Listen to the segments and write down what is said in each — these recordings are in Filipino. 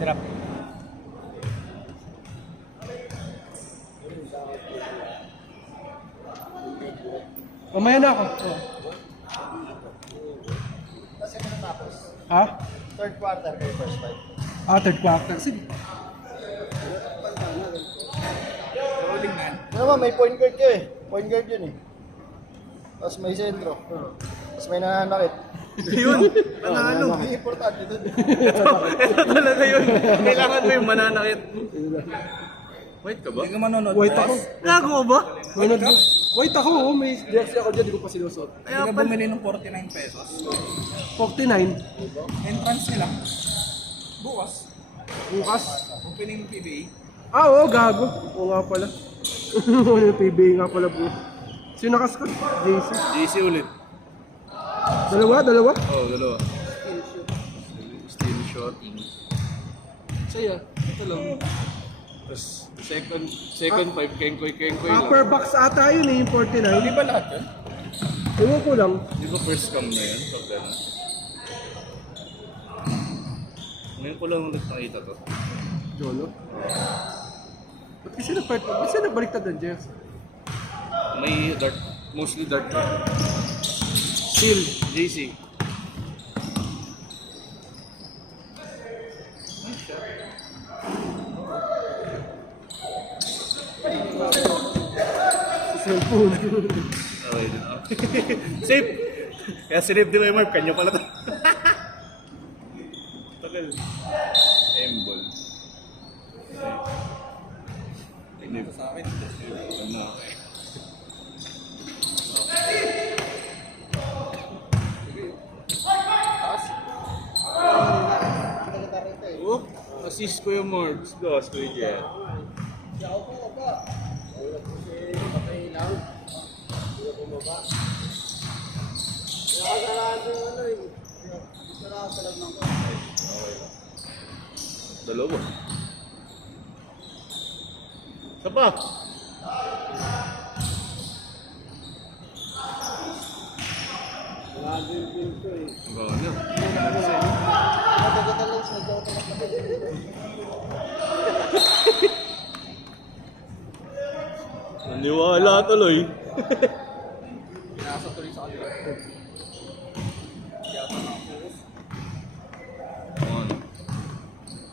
Sarap. Mamaya na ako. Oh. Kasi natapos. Ha? Third quarter kayo first fight. Third quarter. Sige. Rolling man. Ano naman, may point guard ka eh. Point guard yun eh. Tapos may sentro. Tapos may nananakit. Yun. Nanalo. Ang importante doon. Ito talaga yun. Kailangan mo yung mananakit. Wait ka ba? Hindi ka manonood. Wait ako. Gago ka ba? Manood mo. Wait ako. Oh, may jersey ako dyan. Di ko pa sinusot. Kaya ka bumili ng 49 pesos. 49. Entrance nila. Bukas. Bukas. Opening PBA. Oo, gago. Oo nga pala. Yung PBA nga pala po. Sino nakas ka? JC. GC ulit. Dalawa? Oo, dalawa. Steel shot. Saya, ito lang. Tapos second five, kengkoy lang. Upper box ata yun eh, yung 49. Hindi ba lahat yun? Ewan ko lang. Di ba first cam na yan? Pag gano'n. Ngayon ko lang ulit nakita to. Jolo. Ba't kasi nabaliktad ng jersey? May dark, mostly dark. Steel, JC. Cellphone. Okay din ako. Safe! Kaya sinave di ba yung mark? Kanya pala to. Tagal. M-ball. Tingnan ko sa akin. Ano? Oh, assist ko yung Mords. Dos ko yung Jet. Dalawa. Isa pa. Gana. Naniwala tuloy. Pinasa tuloy sa kanila. Kaya tapos. Ano?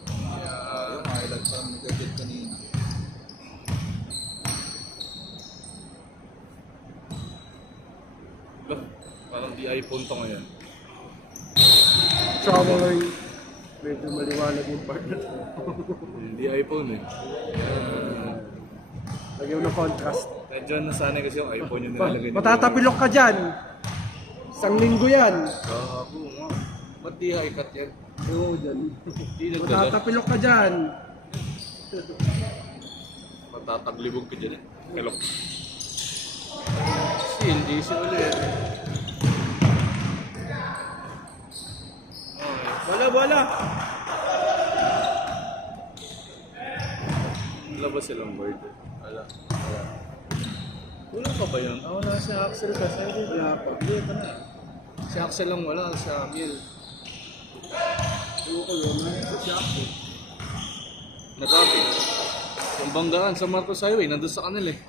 Kaya yung highlight pa naman nag-get kanina. Lah, parang di iPhone to ngayon. Tsaka mga medyo maliwanag yung partner. Hindi iPhone eh. Lagyan mo ng contrast. Medyo nasanay kasi yung iPhone yung nilalagay nila. Matatapilok ka dyan. Isang linggo yan. Gago nga. Ba't di high-cut yan? Oo, dyan. Di nagdalat. Matatapilok ka dyan. Matataglibog ka dyan eh. Kalok. Still, di siya ulit. Wala. Wala ba silang word? Wala. Wala pa ba yun? Wala si Axel kasi. Wala pa. Hindi pa na. Si Axel lang wala, si Amiel. Ewan ko lang. Sa siya ako. Natabi. Yung banggaan sa Marcos Highway, nandun sa kanila eh.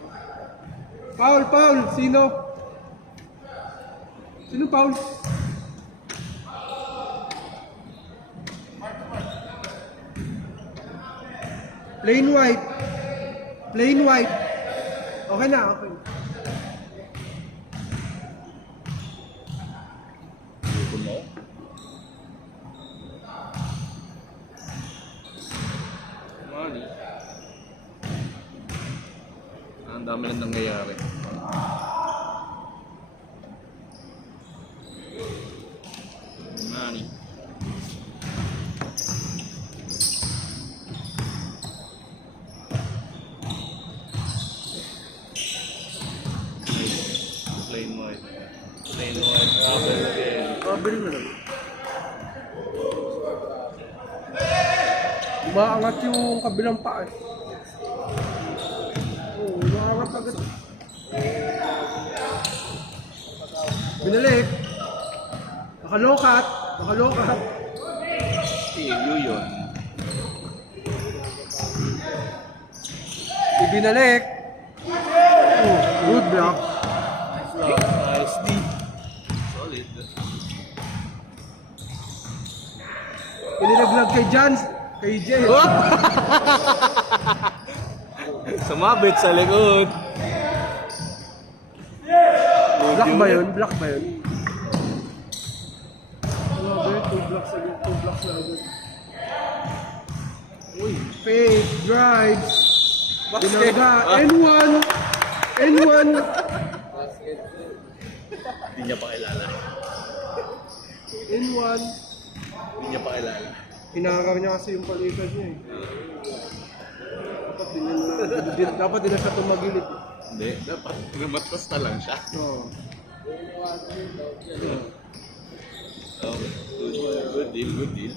Paul! Sino? Sino Paul? Plain white. Okay na. Dito mo. Money. Ang dami lang nangyayari. Money. Plain white. Plain white. Rubber again. Pabili mo lang. Umaangat yung kabilang paa. Oo, umaangat agad. Binalik. Nakalokat. Stereo yun. Binalik. Oh, good block. Nice D. Solid. Inilaglag kay Jans. Kay Jay. Sumabit sa likod. Block ba yun? Block ba yun? Grabe, 2 blocks agad. 2 blocks na agad. Uy. Fake, drives. Basket. Binaga. N1. N1. Hindi niya pa kilala. N1. Hindi niya pa kilala. Hinakar niya kasi yung palitan niya eh. Dapat din na siya tumagilid. Hindi, dapat namatas na lang siya. Oo. Okay. Good deal, good deal.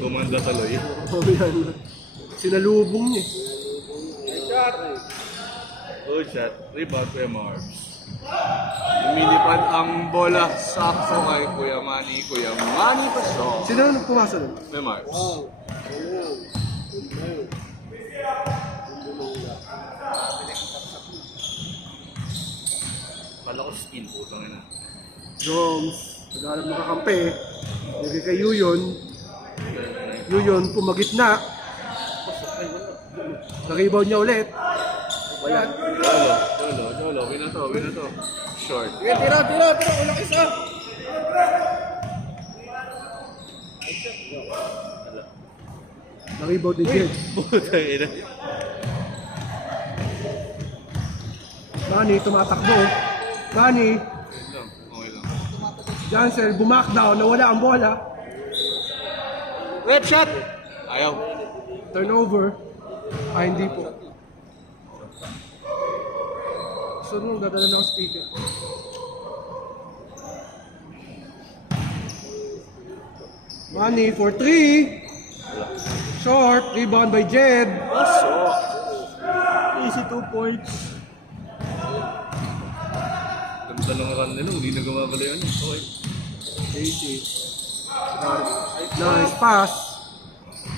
Gumanda tuloy. Oh, yan. Sinalubong niya. Good shot. Rebound Kuya Marbs. Lumilipad ang bola. Sakto kay Kuya Manny. Kuya Manny pasok. Sino na pumasok nun? Kuya Marbs. Kala ko skin, putang ina. Joms. Naghanap na kakampi. Nagay kay Yuyon. Yuyon, pumagit na. Nag-rebound niya ulit. Wala. Jolo. Win na to. Short. Sige, tira. Ulang isa. Nag-rebound ni Jed. Putang ina. Manny, tumatakbo. Manny, Okay lang. Jansel, bumakdown, nawala ang bola. Red shot. Ayaw. Turnover. Hindi po. So, nung dadala ng speaker. Manny for 3. Short, rebound by Jed. Pasok. Easy 2 points. Ganda lang ang run nila. Hindi na gumagala yun. Okay. Easy. Nice pass.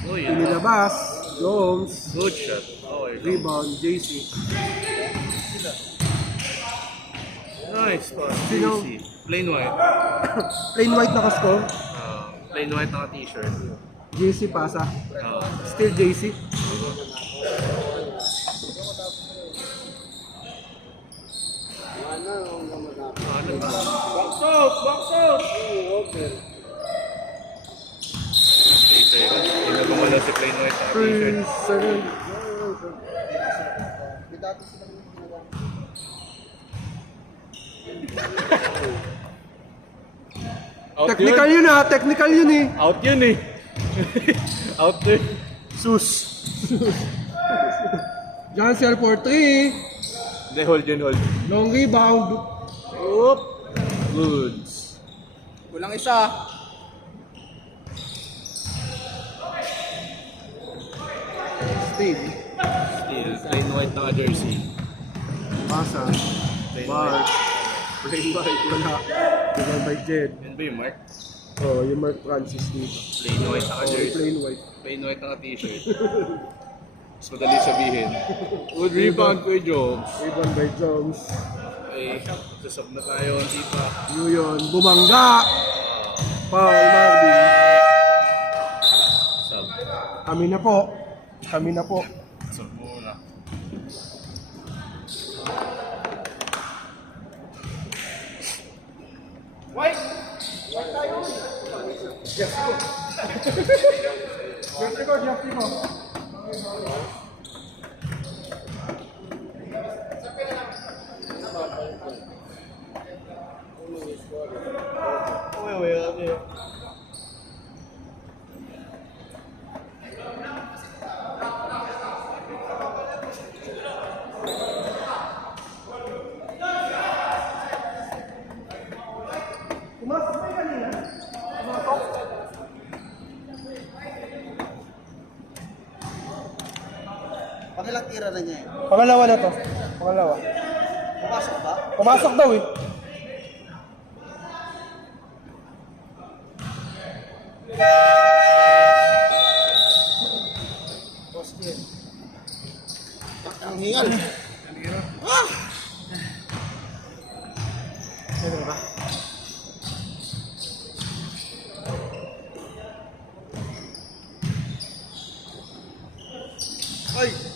Oh, yeah. Inilabas. Jones. Good shot. Okay. Rebound, JC. Nice pass. Sino? Easy. Plain white. Plain white nakascore. Plain white na t-shirt. JC pasa. Uh, Still JC. ano ba? Box out. Stay safe. Hindi na gumala si plain white na t-shirt. 3-7. Out Technical yun. yun ha, technical yun eh. Out yun eh. Out yun. Sus. Jansel for 3. Hindi, hold yun, hold. Long rebound. Oop. Goods. Ulang isa. Steve. Still, plain white na jersey. Pasa. Plain Mark. white. Plain white. Wala. Rebound by Jed. Yan ba yung mark? Oh, yung Mark Francis dito. Plain white na jersey. Plain white. Plain white na t-shirt. Mas madali sabihin. Good rebound ko yung Jobs. Rebound by Jones. Okay, sasab na tayo, hindi pa. Yun. Bumangga. Paul Marvin. Sab. Kami na po. Kami na po. Sab muna. Jeff Rico. Pumasok ba yung kanina? Pangilang tira na niya eh. Pangalawa na to. Pangalawa. Pumasok ba? Pumasok daw eh.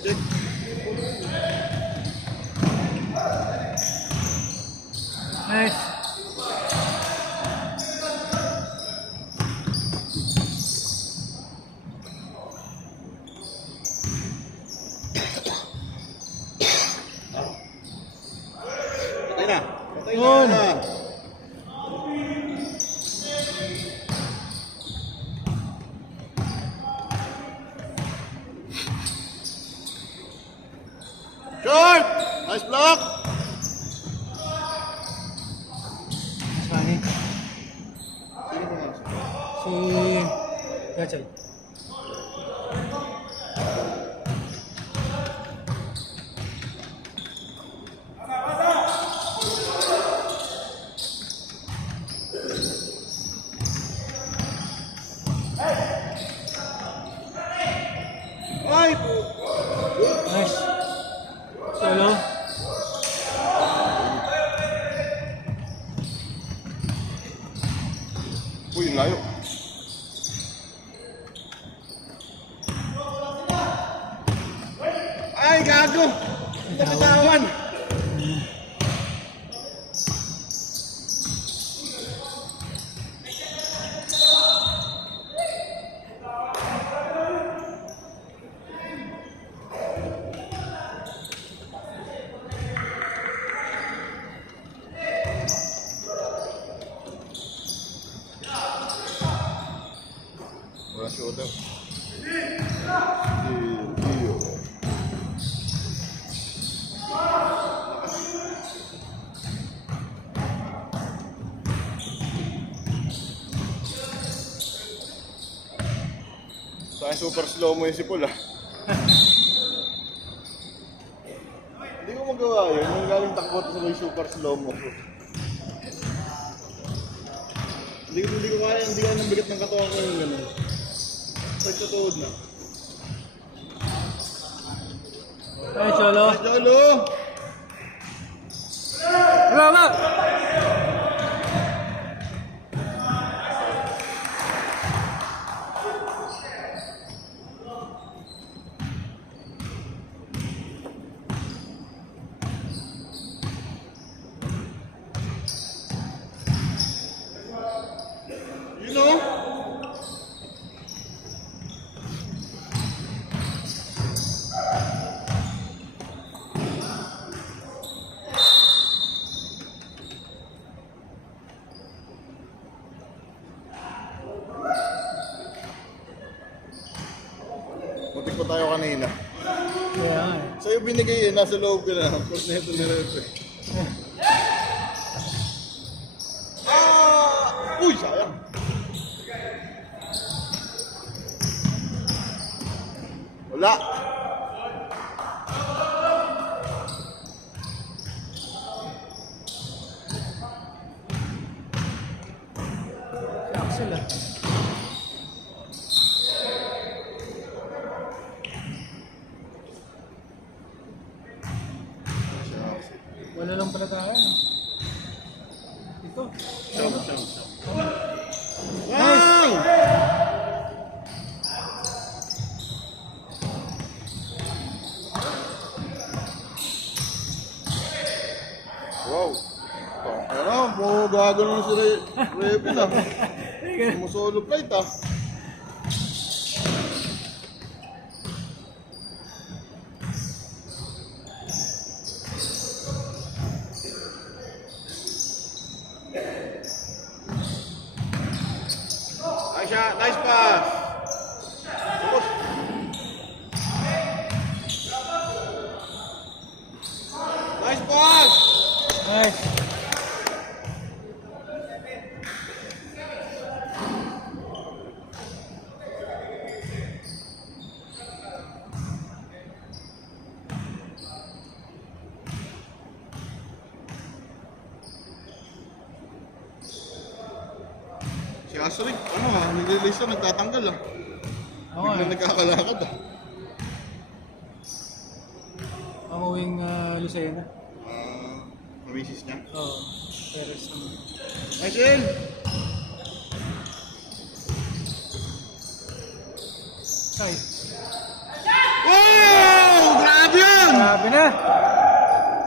Check. Nice. Patay na. Patay Yun. na. Short! Nice block! Funny. Sino mo Si... Gachay. Ay! Po! Nice. Solo. Uy, yung layo. Ay, gago! Napatawan! Wala shooter. Iyo. Saka super slow mo yung si Paul ah. Hindi ko magawa yun. Yung galing takbo sa may super slow mo. Hindi ko kaya, hindi ko nang bigat ng katawan ko yung gano'n. Pag sa tuhod na. Ay, Cholo. Ay, Jolo! Bravo! You know? Muntik pa tayo kanina. Kaya nga eh. Sa'yo binigay eh, nasa loob ka na. Pag neto na rin eh. Ah! Uy, sayang! Wala! Si Axel ah. Wala lang pala tayo. No? Ito. Wow! Wow! Ano, gagano na si Revin ah. Solo flight ah. Nice shot, nice pass. Tapos. Nice pass. Nice. Si Asric, ano ah, nag-release na, nagtatanggal ah. Oo Biglang eh. nagkakalakad ah. Pamuwing Lucena. Misis niya. Oo. Perez naman. Nice in! Ay. Wow!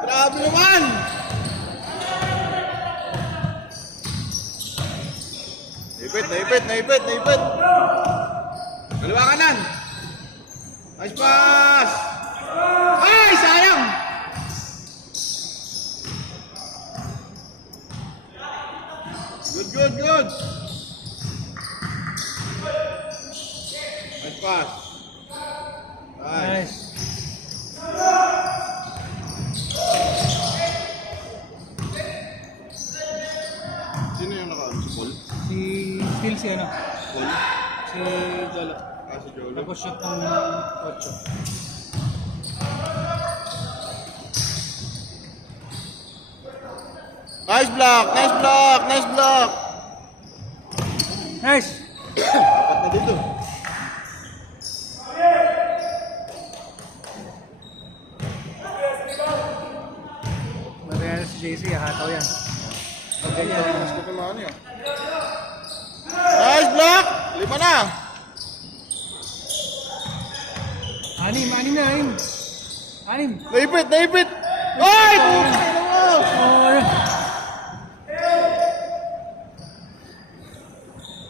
Grabe naman! Naipit! Kaliwa kanan! Nice pass! Ay, sayang! Good! Nice pass! Nice! Sino yung naka-ano? Si Paul? Still si ano? Paul? Si Jolo. Si Jolo. Tapos shot ng 8. Nice block! Nice! Apat na dito. Mariana si JC, hataw yan. Mas ko naman yun. Nice block! 5 na! Anim. Naipit! Ay! Putay na mo!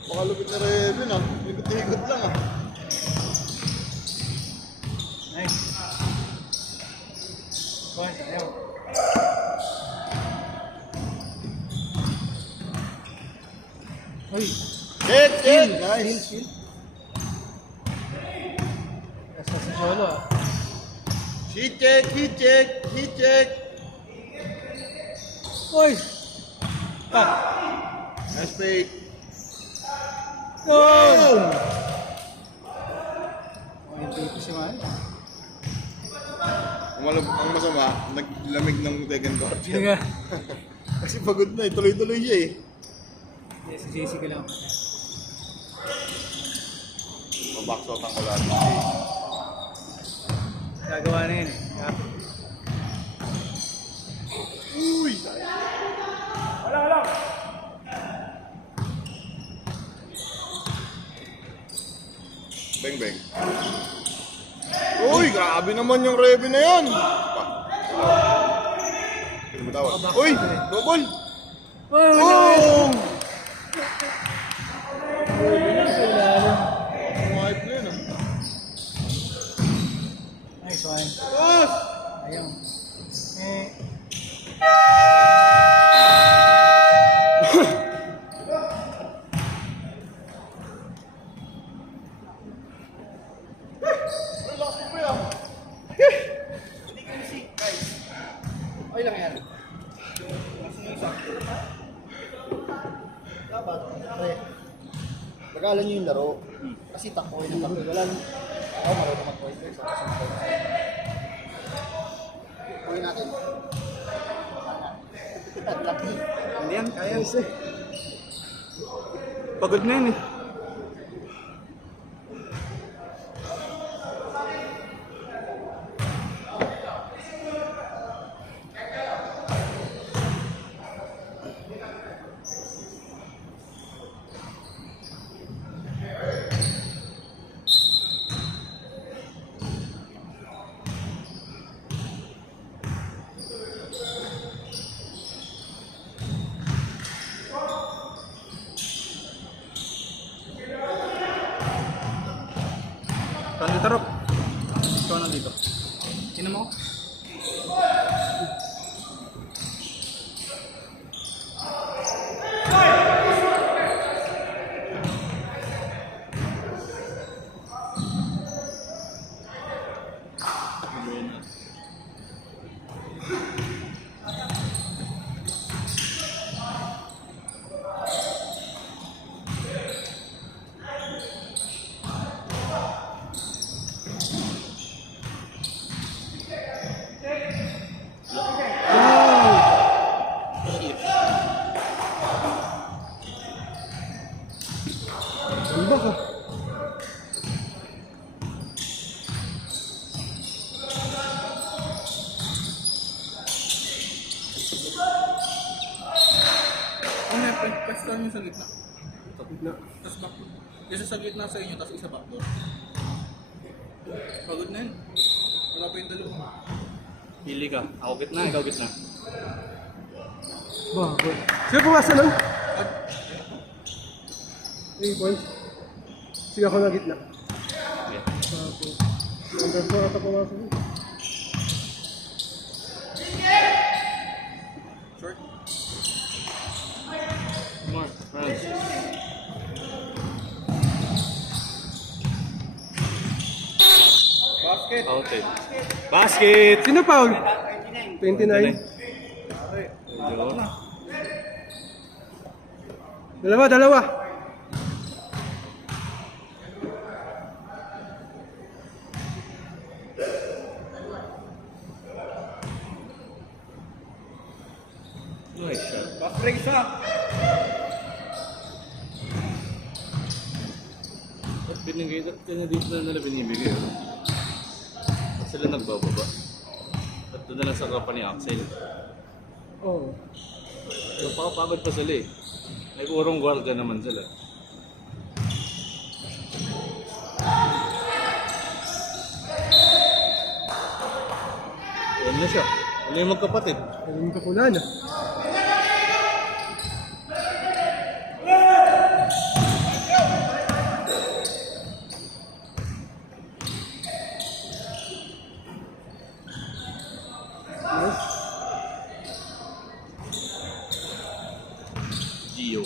Baka lupit na rin yun ah. Ikot-ikot lang ah. Nice. Ayaw. Uy, Hit! Nice! nasa si Jolo ah. Hit check! Uy! Nice fake! Goal! Ang dito si Man. Ang masama, naglamig ng second quarter. Hindi nga. Kasi pagod na eh, tuloy-tuloy siya eh. Si JC ka lang. Mabackshot ko lahat. Gagawa na yun eh. Uy! Sayang. Bang. Uy, grabe naman yung Revy na yan. Uy, double. Oh! White na yun ah. Nice one. Boss! Ayaw. Ay lang yan. Dapat, pre. Pag-alan nyo yung laro. Kasi takbo yun. Wala nang... Ako marunong mag-point. So, Puhin natin. Lucky. Hindi yan, kaya isa. Pagod na yun eh. Saan dito, Rob? Ikaw na dito. Tinan mo. Iba ka. Ano yan? Pwesto nyo sa gitna. Ito. Tapos backdoor. Isa sa gitna sa inyo, tapos isa backdoor. Pagod na yun. Wala pa yung dalawa. Pili ka. Ako gitna, ikaw gitna. Bago. Sino pumasok nun? 3 points. Sige ako na gitna. Okay. Bago. Number 4 ata pumasok nun. Short. Mark, Francis. Basket. Outed. Basket! Sino foul? 29. Medyo. Dalawa. Nice shot. Fast break isa. At binigay, at dito na nila binibigay. At sila nagbababa. At doon na lang sa kapa ni Axel. Oo. Napakapagod pa sila eh. May urong guardia naman sila. Yan na siya. Ano yung magkapatid? Galing ka pula na. Nice. Gio.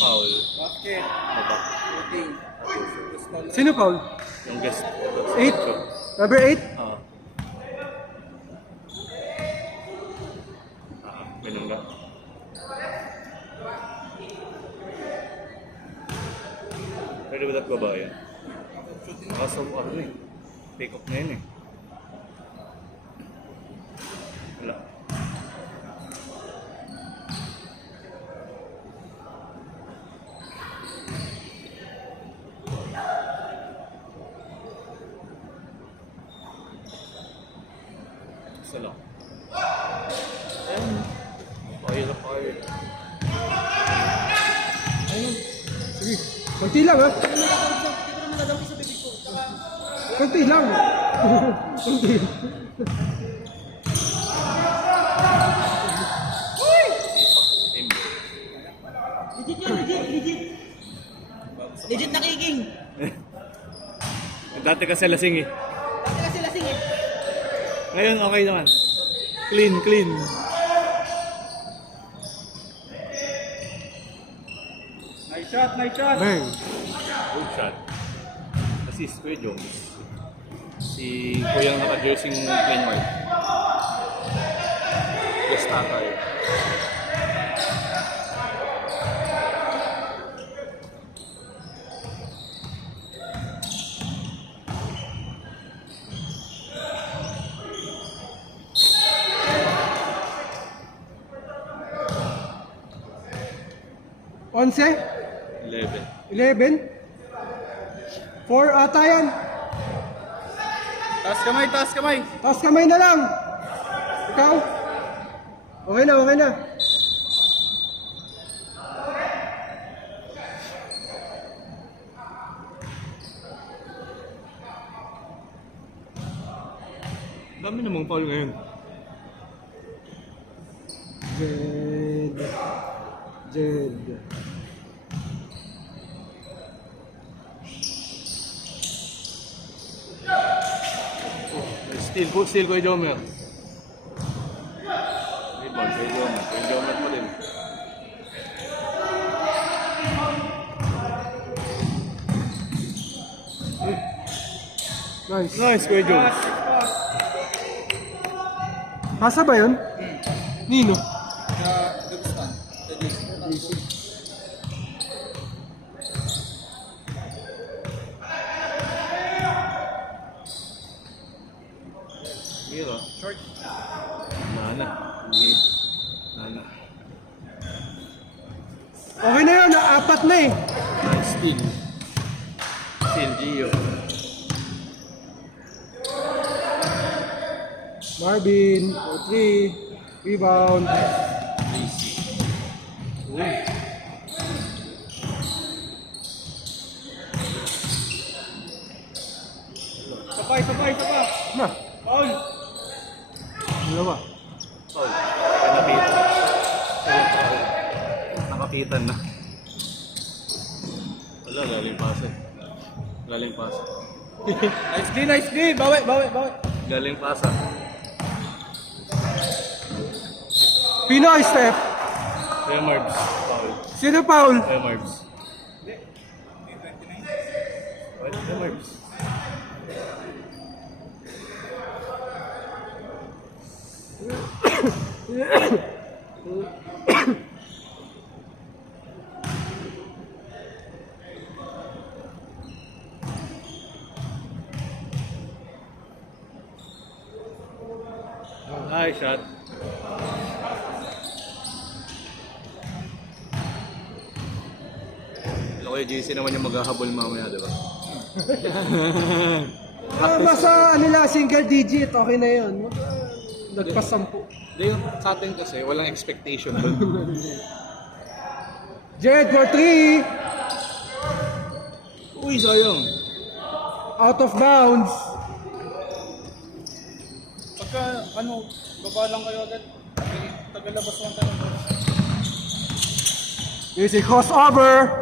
Foul. Basket. Baba. Shooting. Pistol. Sino foul? Yung guest. 8? Number 8? Binangga. Pwede ba dapat babae? Kaso ano eh. Take off na yun eh. Wala. Isa lang. Ayun. Fire, fire. Ayun. Sige. Konti lang ha. Konti lang. Konti. Team. Legit na kicking. Dati kasi lasing eh. Dati kasi lasing eh. Ngayon okay naman. Clean, clean. Nice shot, nice shot. Bang. Good shot. Assist Kuya Jones. Si Kuyang naka-jersey ng plain white. Yes, tatay. Onse? 11. 11? 4 ata yan. Taas kamay, taas kamay. Taas kamay na lang. Ikaw? Okay na, okay na. Dami namang foul ngayon. Jed. Jed. Steal Kuya Jomer. Rebound, Kuya Jomer. Kuya Jomer pa din. Nice. Nice, Kuya Jones. Pasa ba yun? Nino? Sa Dugstan. Sa JC. Mira. Short. Nana. Hindi. Nana. Okay na yun, 4 na eh. Nice steal. Steal, Gio. Marvin, 3, rebound. Easy. Uy. Na. Dalawa. Foul. Nakita. Nakapitan na. Wala, galing pasa. Galing pasa. Nice D. Bawi. Galing pasa. Pinoy step. Kuya Marbs. Foul. Sino foul? Kuya Marbs. Kuya Marbs. Nice shot. Okay, JC naman yung maghahabol mamaya, di ba? Basta single digit, okay na yun. Nagpasampu. Hindi, yung sa atin kasi, walang expectation doon. Jed for 3. Uy, sayang. Out of bounds. Pagka, baba lang kayo agad. Tagalabas lang tayo. Here's a crossover.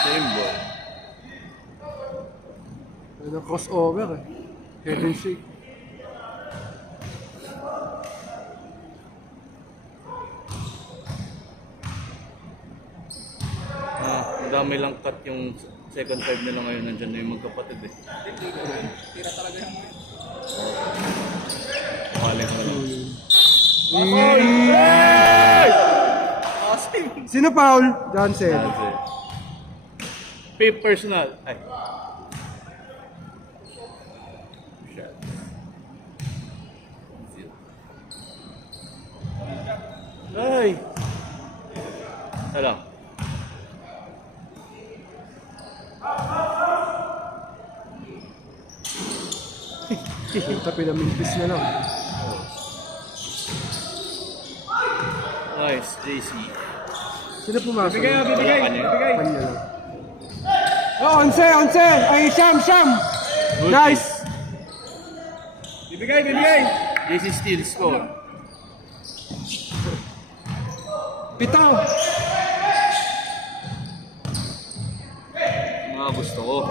Same ball. Ano crossover eh. Head and shake. Ang dami lang cut yung second five nila ngayon. Nandiyan na yung magkapatid eh. Tira talaga yung mga. Pakaling ko na lang. Awesome. Sino foul? Johnson. That's it. Fifth personal. Ay. Shot. Ay! Salang. Punta pinamimpis na lang. Nice, JC. Sino pumasok? Bibigay. Kanya lang. Oh, onse! Ay, Sham! Good Nice! Bibigay. JC still score. Pitaw! Mga gusto ko.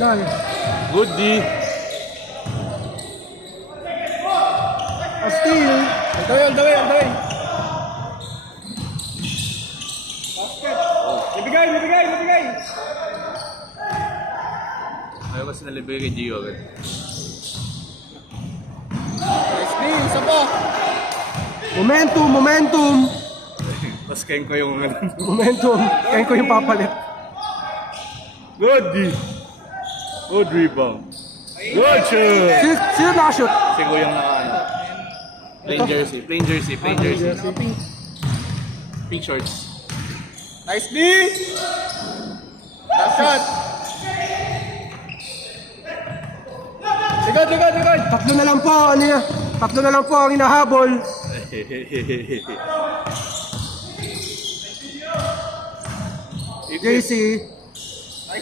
Nice! Good D. A steal! All the way. Basket. Bibigay. Ayaw kasi nalibigay kay Gio agad. Nice D. Isa pa. Momentum! Tapos kayong ko yung Momentum! Kaya ko yung papalit. Good D. Good rebound. Good shoot. Sino nakashoot? Kasi ko yung nakaano. Plain jersey. Pink shorts. Nice D. Last shot. Ligod. Tatlo na lang po, Tatlo na lang po ang hinahabol. JC.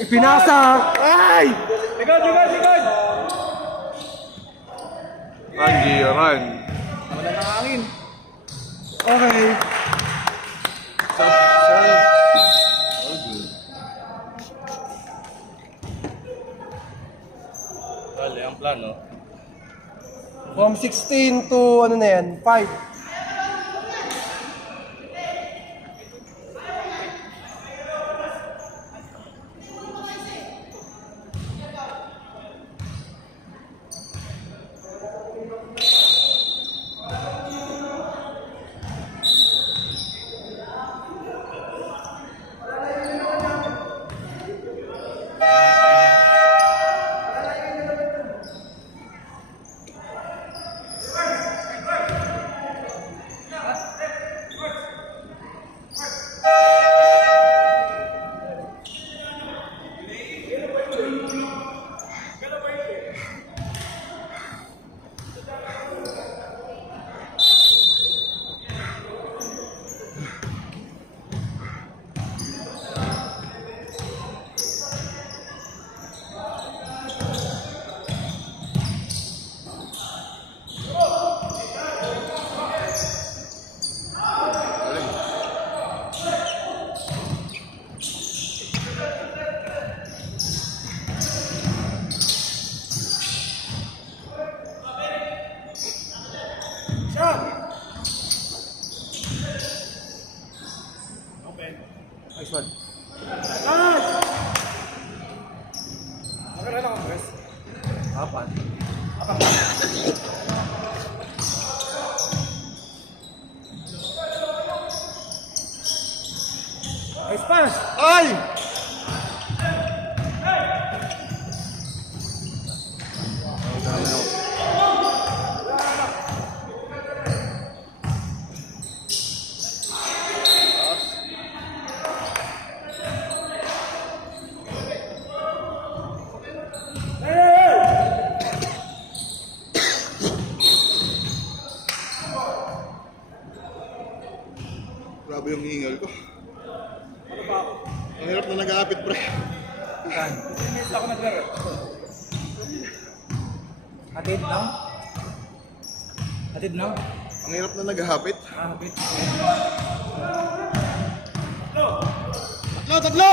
Ipinasa. Ay! Ligod. Run, run. Wala na hangin. Okay. Dali, ang plano. From 16 to 5. Nice one. Magkano lang ang press? Apat. Nice pass! Ay! Grabe yung hingal ko. Ang hirap na nag-aapit, pre. Minutes ako naglaro. Atid lang? Atid lang? Ang hirap na nag-aapit. Atid. Tatlo!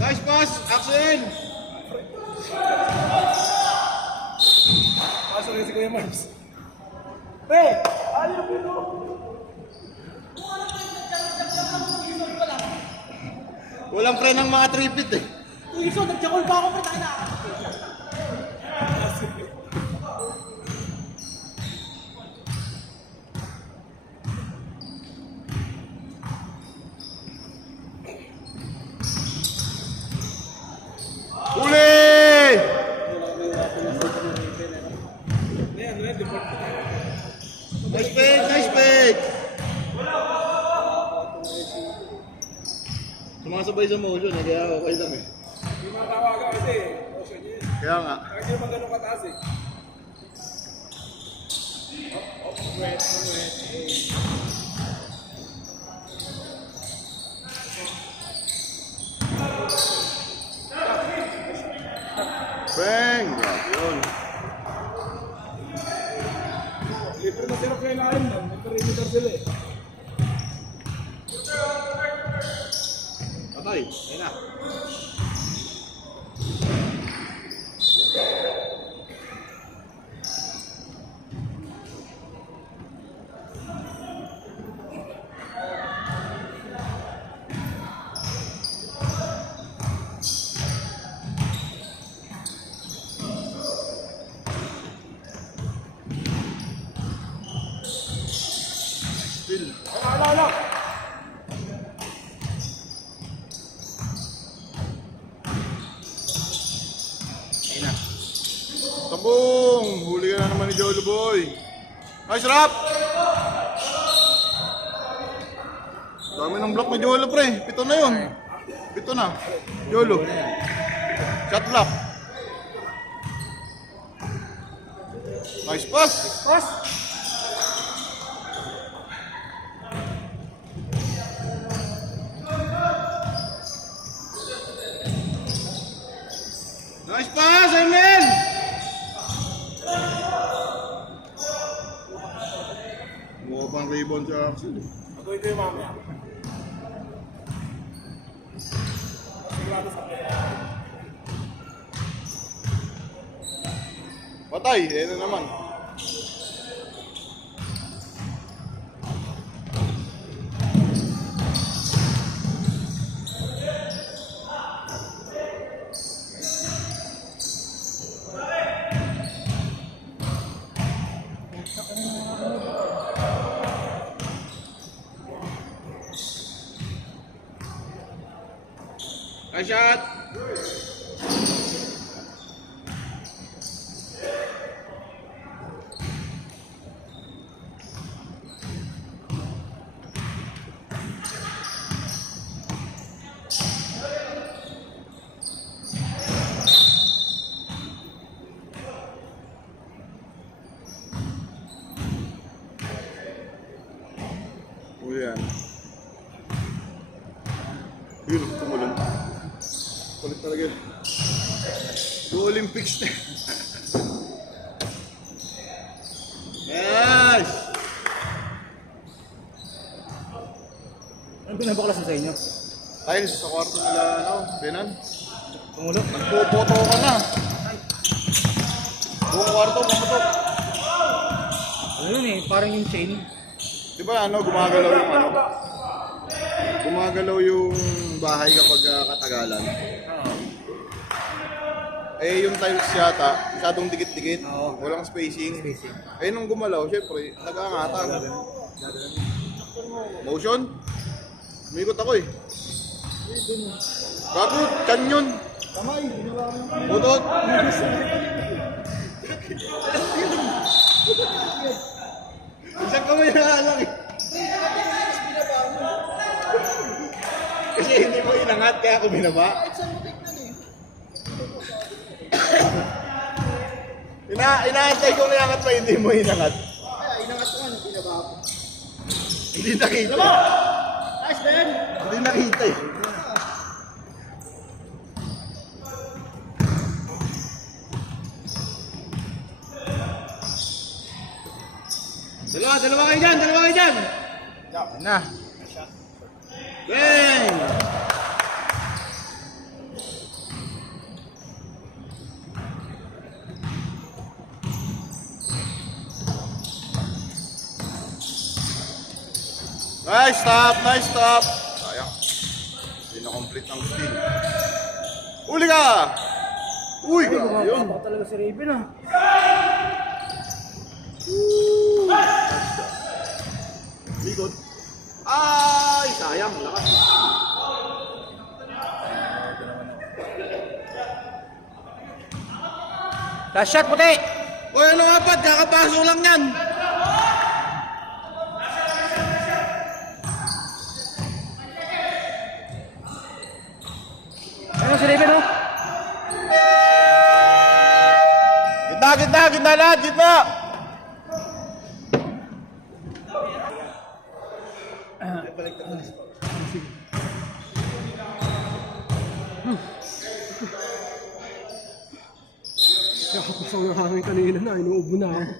Nice pass, Axel! Pasok rin si Kuya Marbs. Pre! Ayaw po ito! Walang pre ng mga tripit eh. Iso, nagjakol pa ako pre tayo na! Huli! Nice pick, nice pick! Sumasabay sa motion eh, kaya okay lang eh. Hindi matawagan kasi, motion niya yun. Kaya nga. Kaya hindi naman ganun kataas eh. Bang! Yun. Libre na sila kayo na alam nun, nagparimeter sila eh. Patay, ayun na. Still. Ala! Tabong! Huli ka na naman ni Jolo Boy. Nice rap! Dami ng block ni Jolo, pre. Pito na yun. Pito na. Jolo. Shot lock. Nice pass. Pass! Nice pass, Amen! Mukha pang rebound si Axel. Ako ito yung mamaya. Sigurado sa play. Patay, eh na naman. Nice shot! Oh yan. Yun, tumulong. Kulit talaga yun. Do Olympics na. Yes! Ano pinabaklasan sa inyo? Tiles sa kwarto nila, ano, Benan. Tumulo? Nagboboto ka na. Buong kwarto, pumutok. Ayun eh, parang yung chain. Di ba gumagalaw yung Gumagalaw yung bahay kapag katagalan. Eh, yung tiles yata, masyadong dikit-dikit. Walang spacing. Eh, nung gumalaw, syempre, nag-aangatan. Motion? Umikot ako eh. Gago, chan yun. Kamay, butot. Isang kamay na lang eh. Kasi hindi mo inangat, kaya ako binaba. Inaantay kong inangat pa, hindi mo inangat. Kaya inangat ko nga, binaba ako. Hindi nakita. Ayos ba yan? Hindi nakita eh. Dalawa kayo dyan! Yan na. Bang! Nice stop! Sayang. Hindi na-complete ang steal. Uli ka! Uy, grabe yun. Baka talaga si Raven ah. Likod. Ay, sayang. Lakas. Last shot, puti! Uy, ano nga pa? Kakapasok lang yan. Ayun si Raven oh. Gitna lahat, gitna! Kakapasang ng hangin kanina na, inuubo na ako.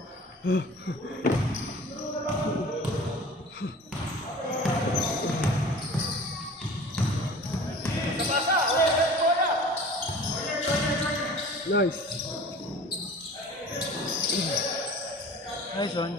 Nice. Nice one.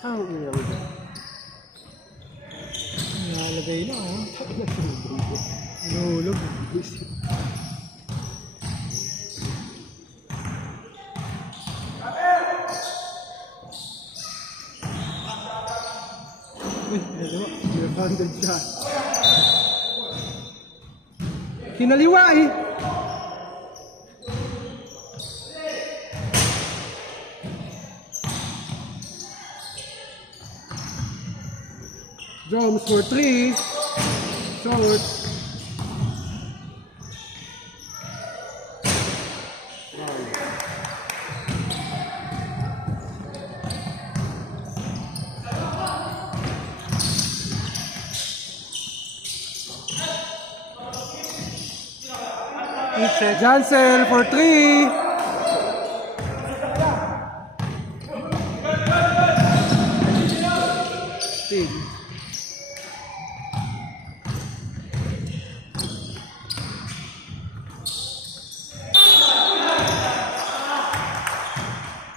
Ang ina mo dyan. Nalagay na oh. Nahulog. Uy, ano? Left-handed shot. Kinaliwa eh. Drums for 3. Short. Jansel for 3.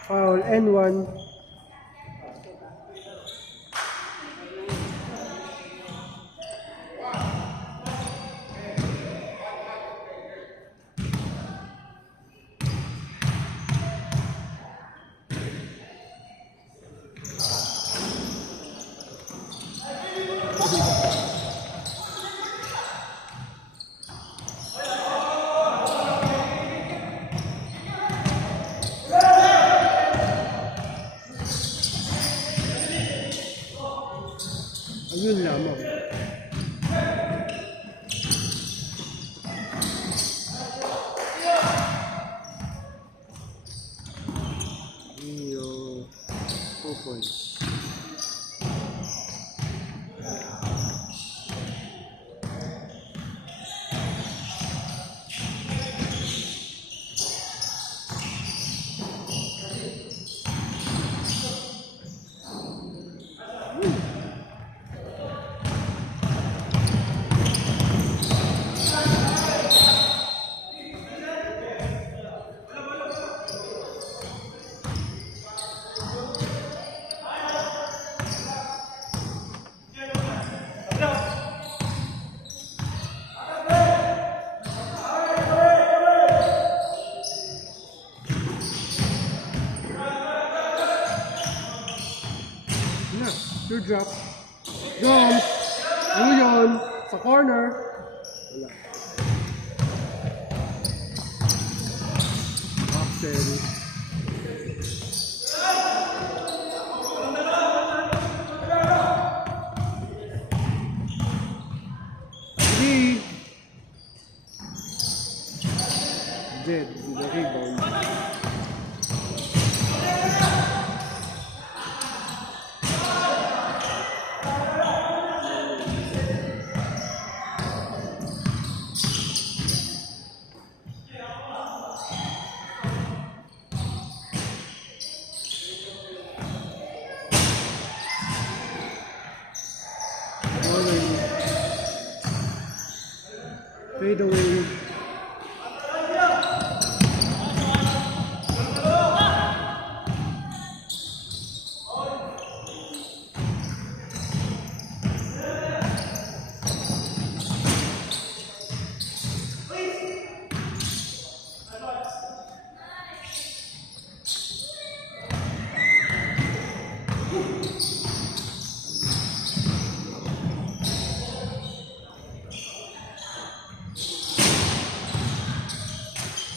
Foul. N1. Ayun lamang. Iyo. 2 points. Na, third drop. Jump. Ano yun? Sa corner. Wala. Half series. Three. Dead. The rebound. Fade away.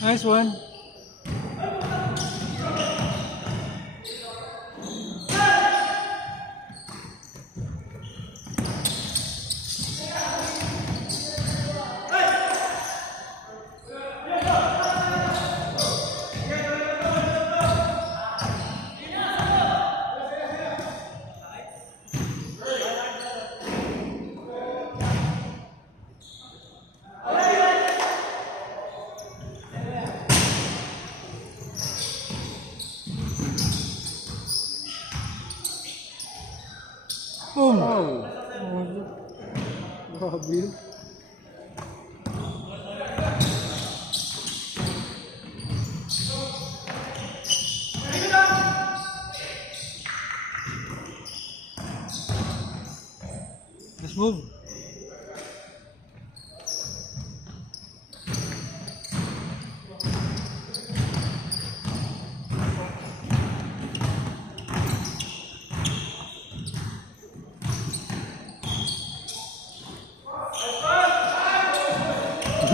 Nice one. Boom! Wow! Grabe. Let's move.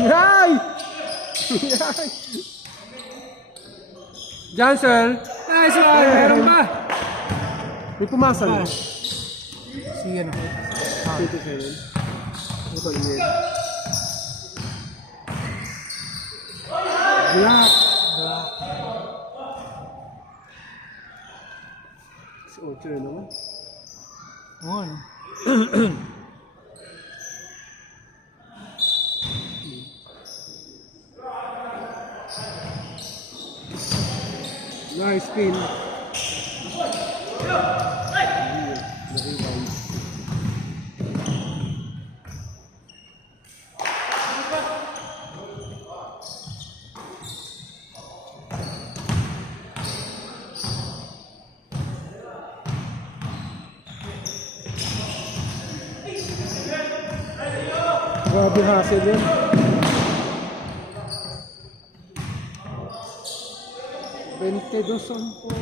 Yay! Yay! Jansel! Nice one! Meron ba? May pumasa na. Sige na. 27. Ito ulit. Black! Black. 8 na naman. Oo, ano? Nice spin. Grabe hassle yan. $22 ang po.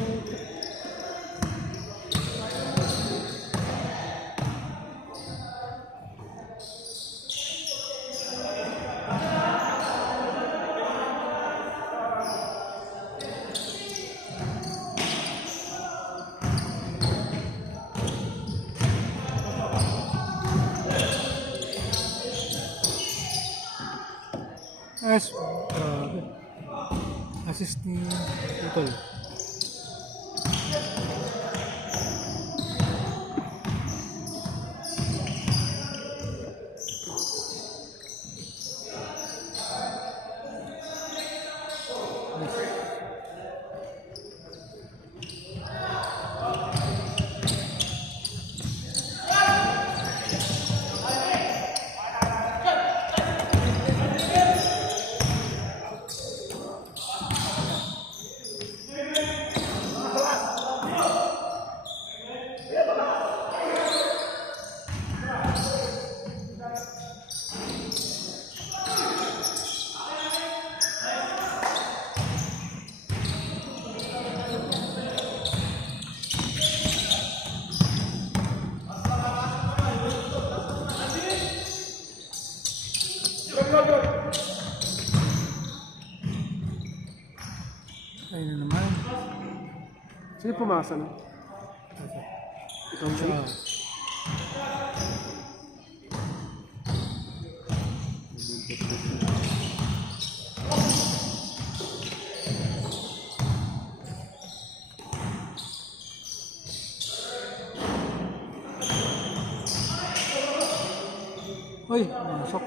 Assist ni Utol. Ayun na naman. Sino pumasa na? Ikaw ba? Uy, masok.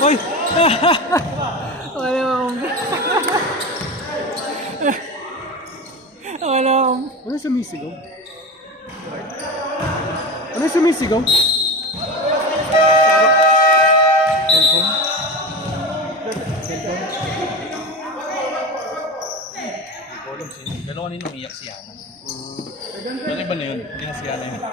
Uy! Ano yung sumisigaw? Ano yung sumisigaw? Dalawa nino umiyak si Yana. Yung iba na yun, hindi na si Yana yun.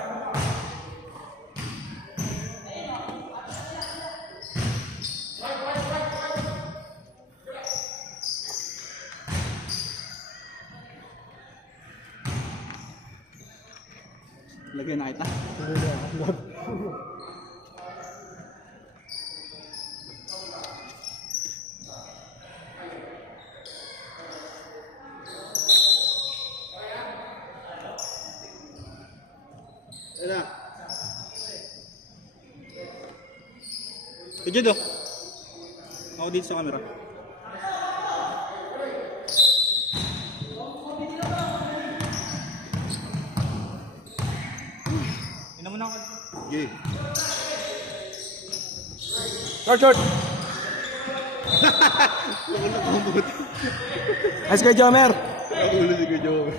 Lagyan na kita. Ayan na. Tudyod oh. Ako dito sa camera. Ina mo na ako. Okay. Short! Ayos kay Jomer! Nakulo si Kuya Joe.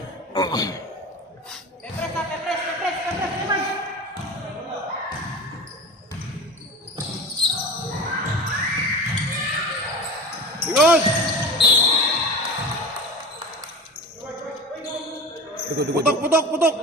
Ingon! Putok, putok, putok!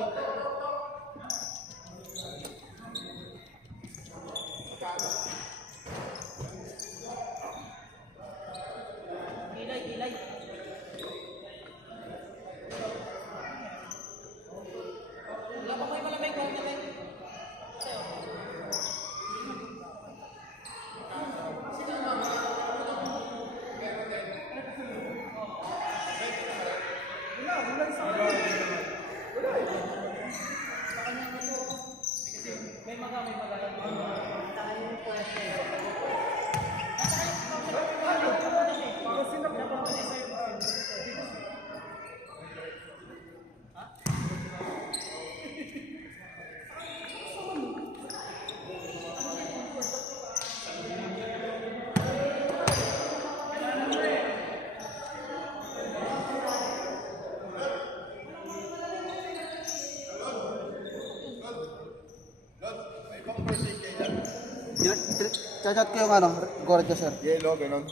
Chat ko yung ano, record ko sir. Yellow, ganun.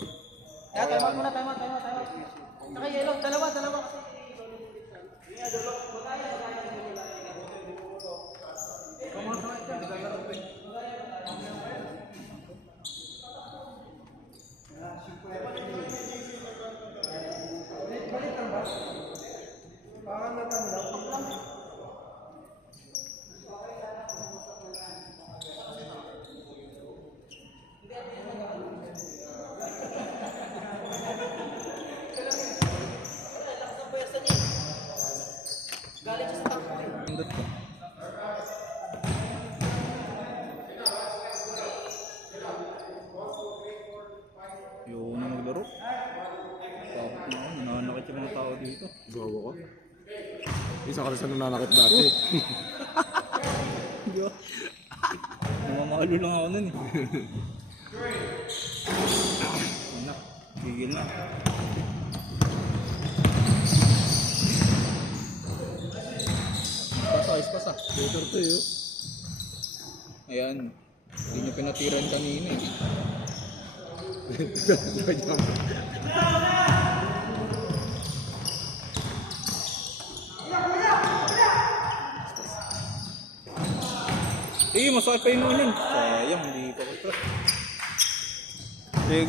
Pindot ko. Yung na maglaro. Tapos na ako, nananakit yung mga tao dito. Gawa ko. Isa ka rin sa nananakit dati. Namamalo lang ako nun eh. Anak, tigil na. Pasa. Better to you. Ayan. Hindi nyo pinatiran kanina eh. Masakit pa yung unin. Sayang, hindi pa ko trust.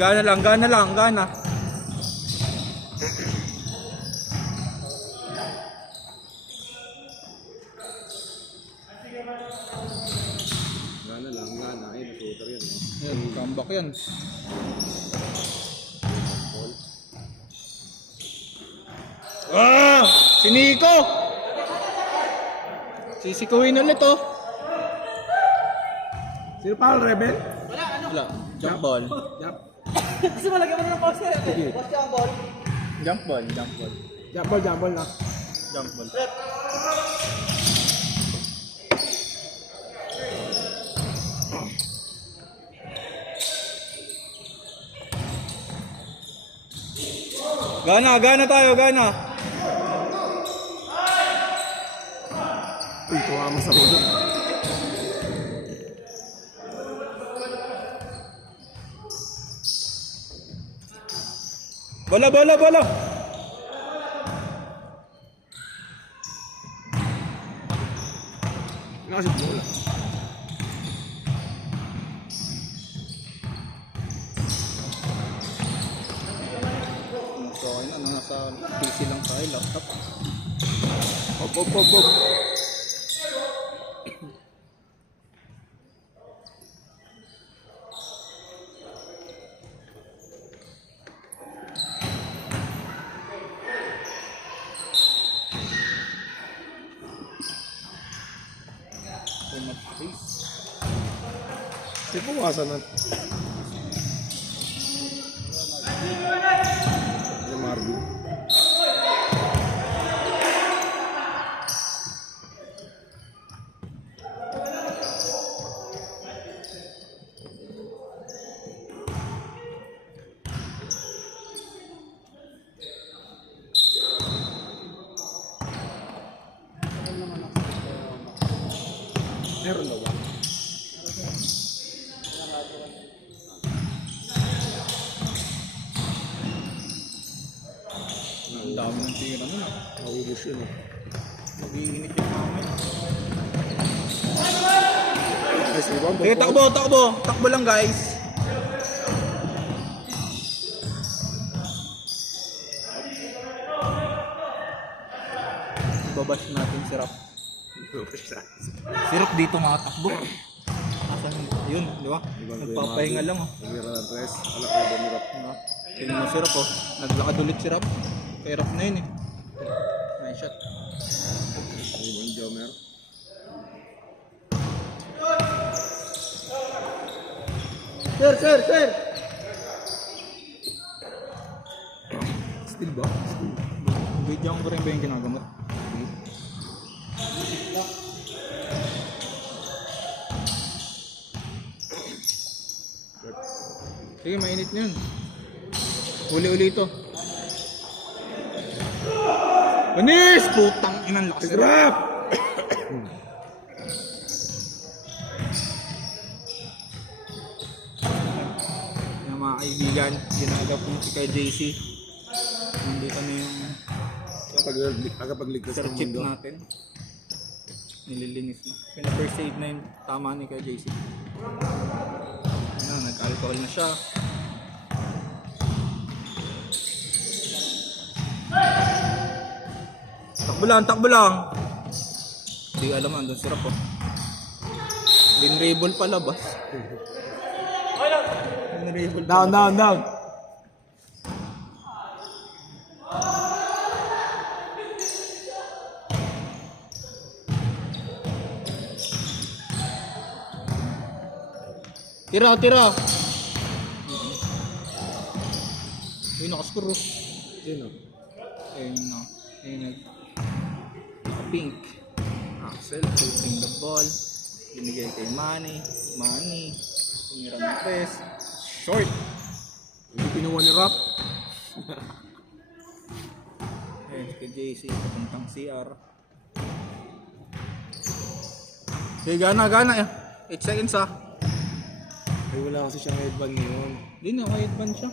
Gana lang. Gana. Ay, nasuter yan. Yan, comeback yan. Si Nico! Sisikuhin ulit oh. Sino pa ang rebel? Wala, jump ball. Jump. Kasi malagyan mo na ng poster. Boss ka ang ball. Jump ball. Jump ball na. Jump ball. Gana tayo. Uy, tumama sa ulo. Bola. Kasi bola. So, ayun na, nasa PC lang tayo, laptop. Hop. So much space. Kasi puwasan na. Yung Marvin. Meron daw ba? Ang dami ng tira mo na. Mawibos yun eh. Mag-iinit yung mamay. Nice rebound. Sige, takbo. Takbo lang guys. Babash natin si Rap. Si Rap dito makatakbo. Asan yun, di ba? Nagpapahinga lang oh. Tumira ng tres. Alak na bumirap. Diba? Tingnan mo si Rap oh. Naglakad ulit si Rap. Kay Rap na yun eh. Nice shot. Ibon Jomer. Sir. Still ba? Bigyan ko rin ba yung ginagamot? Sige, mainit na yun. Uli ito. Anis! Putang inang lakas. Grab! kaibigan, ginagawa po si kay JC. Hindi kami yung Agapagligtas sir ng chip mundo. natin. Nililinis na. Pina-first aid na yung tama ni kay JC. Nag-alcohol na siya. Takbo lang, takbo lang. Hindi alam andun sirap po. Binrable palabas. Binrable Down, down, down. Tira, tira. Uy, nakaskuro. Sino? Ayun na. Ayun nag... Pink. Axel. Shooting the ball. Binigay kay Manny. Manny. Tumira ng press. Short. Hindi pinuha ni Rock. Ayun, kay JC. Papuntang CR. Okay, gana, gana. 8 seconds ah. Ay, wala kasi siyang headband ngayon. Hindi na, may advance siya.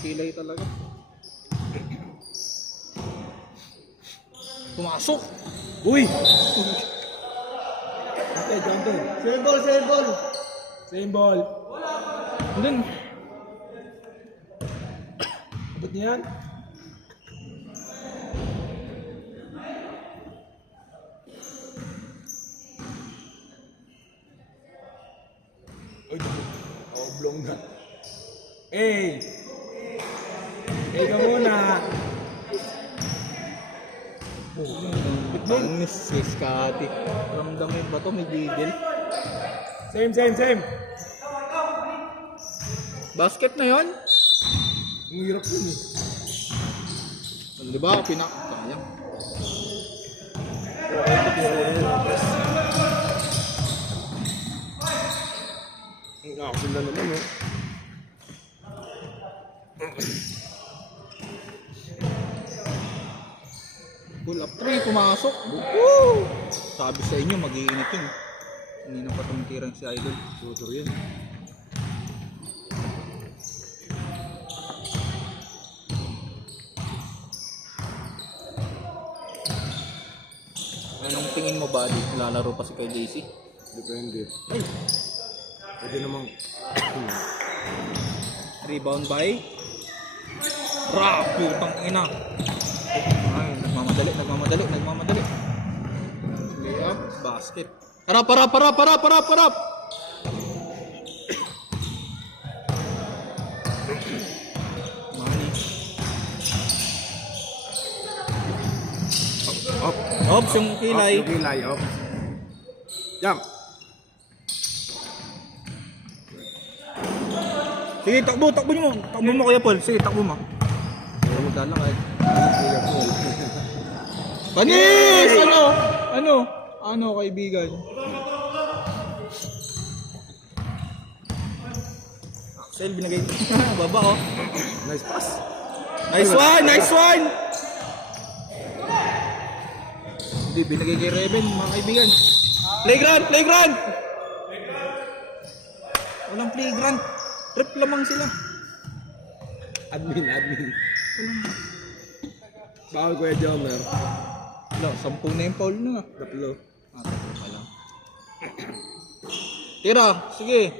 Pilay talaga. Pumasok! Uy! Okay, counter. Same ball, same ball. Same ball. Hindi na. Ba't niyan? Uy, oblong na. Hey! Hey ka muna! Ang si Scotty. Ramdamin ba to? May gigil. Same, same, same! Basket na yon. Ang hirap yun eh. Di ba? Sayang. Ang action na naman eh. Pull up 3, pumasok. Woo! Sabi sa inyo, mag-iinit yun. Hindi na pa tumitirang si Idol. Tutor yan. Anong tingin mo ba? Lalaro pa si kay JC? Depende. Ay! Pwede namang... Rebound by Rap! Putang ina. Ay, nagmamadali. Layup, basket. Harap! Money. Up! Ops, yung kilay. Up, yung kilay, up. Jump! Sige, takbo mo. Takbo mo Kuya Paul. Sige, takbo mo. Pero maglalakad. Panis! Ano, kaibigan? Axel, binagay. Baba, oh. Nice pass. Nice one! Hindi, binagay kay Reven, mga kaibigan. Playground! Walang playground. Trip lamang sila. Admin. Bawal Kuya Jomer. Wala, 10 na yung foul na. Tatlo. Tatlo pa lang. Tira, sige.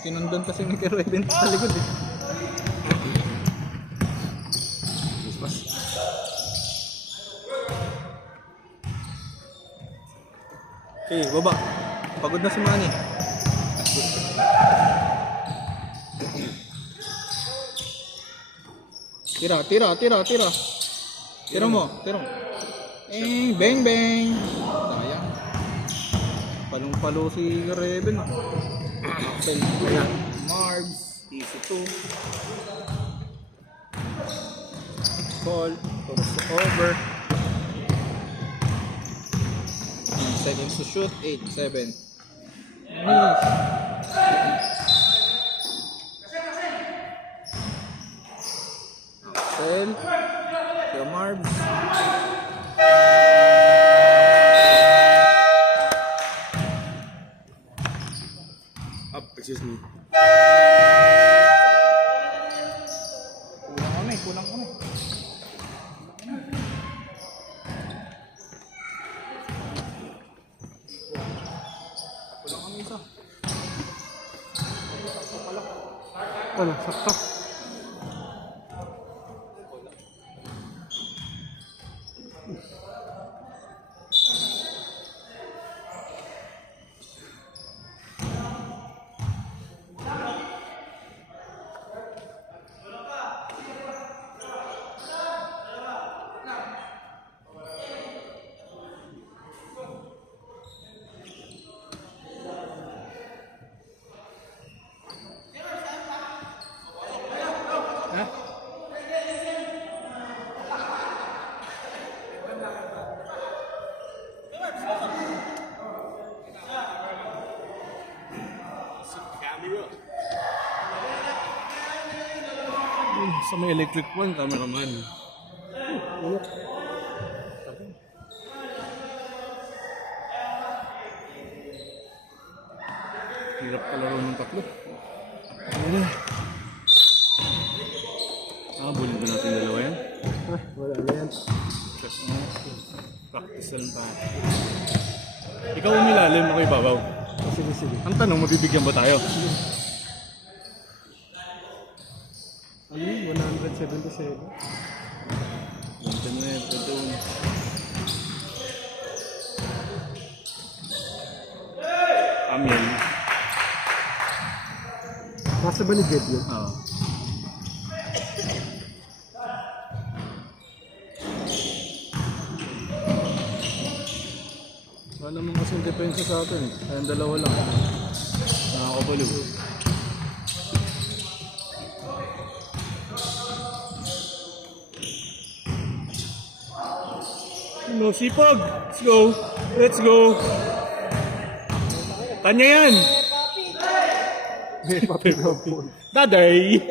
Sinundan kasi ni Reven sa likod eh. Nice pass. Okay, baba. Pagod na si Manny. Tira. Tira mo. Bang. Sayang. Palong-palo si Reven. Axel. Ayan. Marbs. Easy 2. Call. Toss over. 9 seconds to shoot. 8, 7. Nice. Axel. Kuya Marbs. kulang ko na. Kulang ang isa. Ano, sakto. Sa may electric one, cameraman. Hirap kalaro ng tatlo. Bulin ba natin dalawa yan? Wala na yan. Kasi practice lang tayo. Ikaw umilalim, ako ibabaw. Sige, sige. Ang tanong, mabibigyan ba tayo? Ano yun? 177. Ganito na yan, ito. Amel. Nasa ba ni Ged yun? Oo. Wala naman kasing depensa sa atin. Kayang dalawa lang. Nakakabalo. No, sipag! Let's go! Let's go! Kanya yan! May papel. Daday!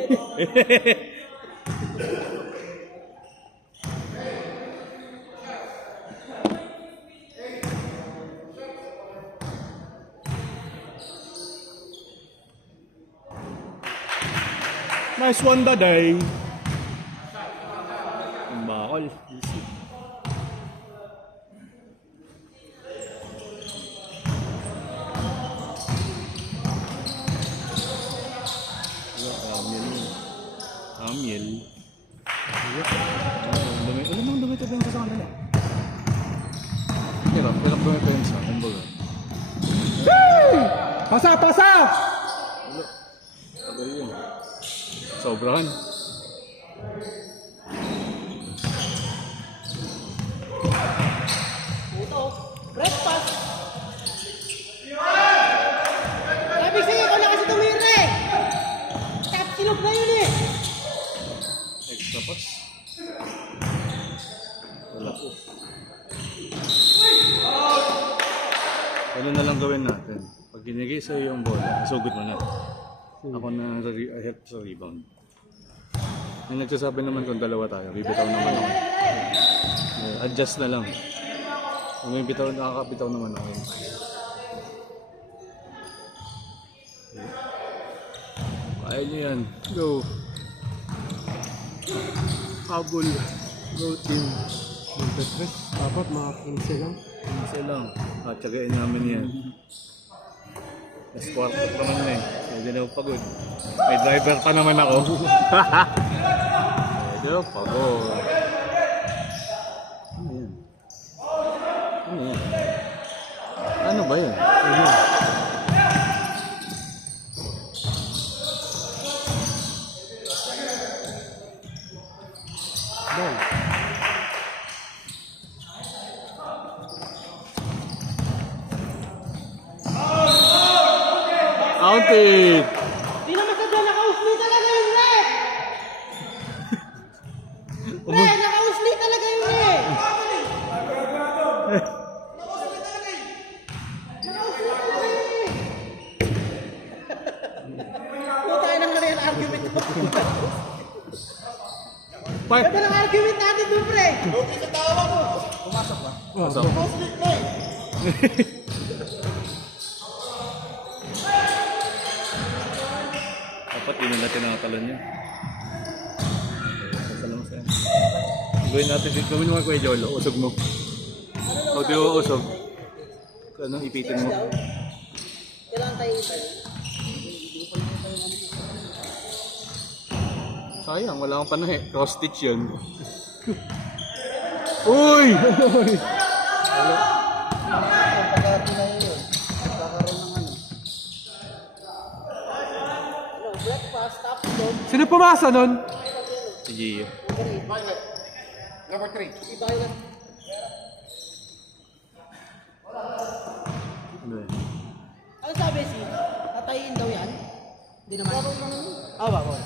Nice one, Daday! Ang bakol. Easy. Amiel. Alam mo ang dumi ito sa kanila. Hirap dumi pensa. Kumbaga. Pasa! Pasa! Tagal yun. Sobrahan. Red pass! Sabi sa'yo, ikaw na kasi tumira eh! Tap silog na yun eh! Extra pass. Wala po. Ano na lang gawin natin? Pag ginigay sa'yo yung bola, isugot mo na. Ako na help sa rebound. Yung nagsasabi naman kung dalawa tayo, bibitaw naman ako. Adjust na lang. Kung may bitaw, nakakabitaw naman ako. Kaya nyo yan. Go. Habol. Go team. Magpetres. Dapat mga 15 lang. Isa lang. Tsagain namin yan. Last quarter pa naman eh. Hindi na ako pagod. May driver pa naman ako. Hindi ako pagod. Ano yan? Ano yan? Ano ba yan? Ano? Ball. Outed! Di naman sa doon, naka-usli talaga yung red! Red, naka-usli talaga yung red! Naka-usli talaga yung red! Puta ka ng mali ang argument ko. Park! Ganda ng argument natin doon, pre! Pasok. Naka-usli na eh! Dapat yun ang natin nakatalon niya. gawin mo kay Jolo, usog mo. O di mo usog. Ano, ipitin mo. Kailangan tayo ipal. Sayang, wala akong panahe. Cross stitch yun. Uy! Breakfast, tapos doon. Sino pumasa nun? Si Gio. Number 3. Iba yun. Ano yun? Ano sabi si? Tatayin daw yan? Hindi naman. Ah, bawal.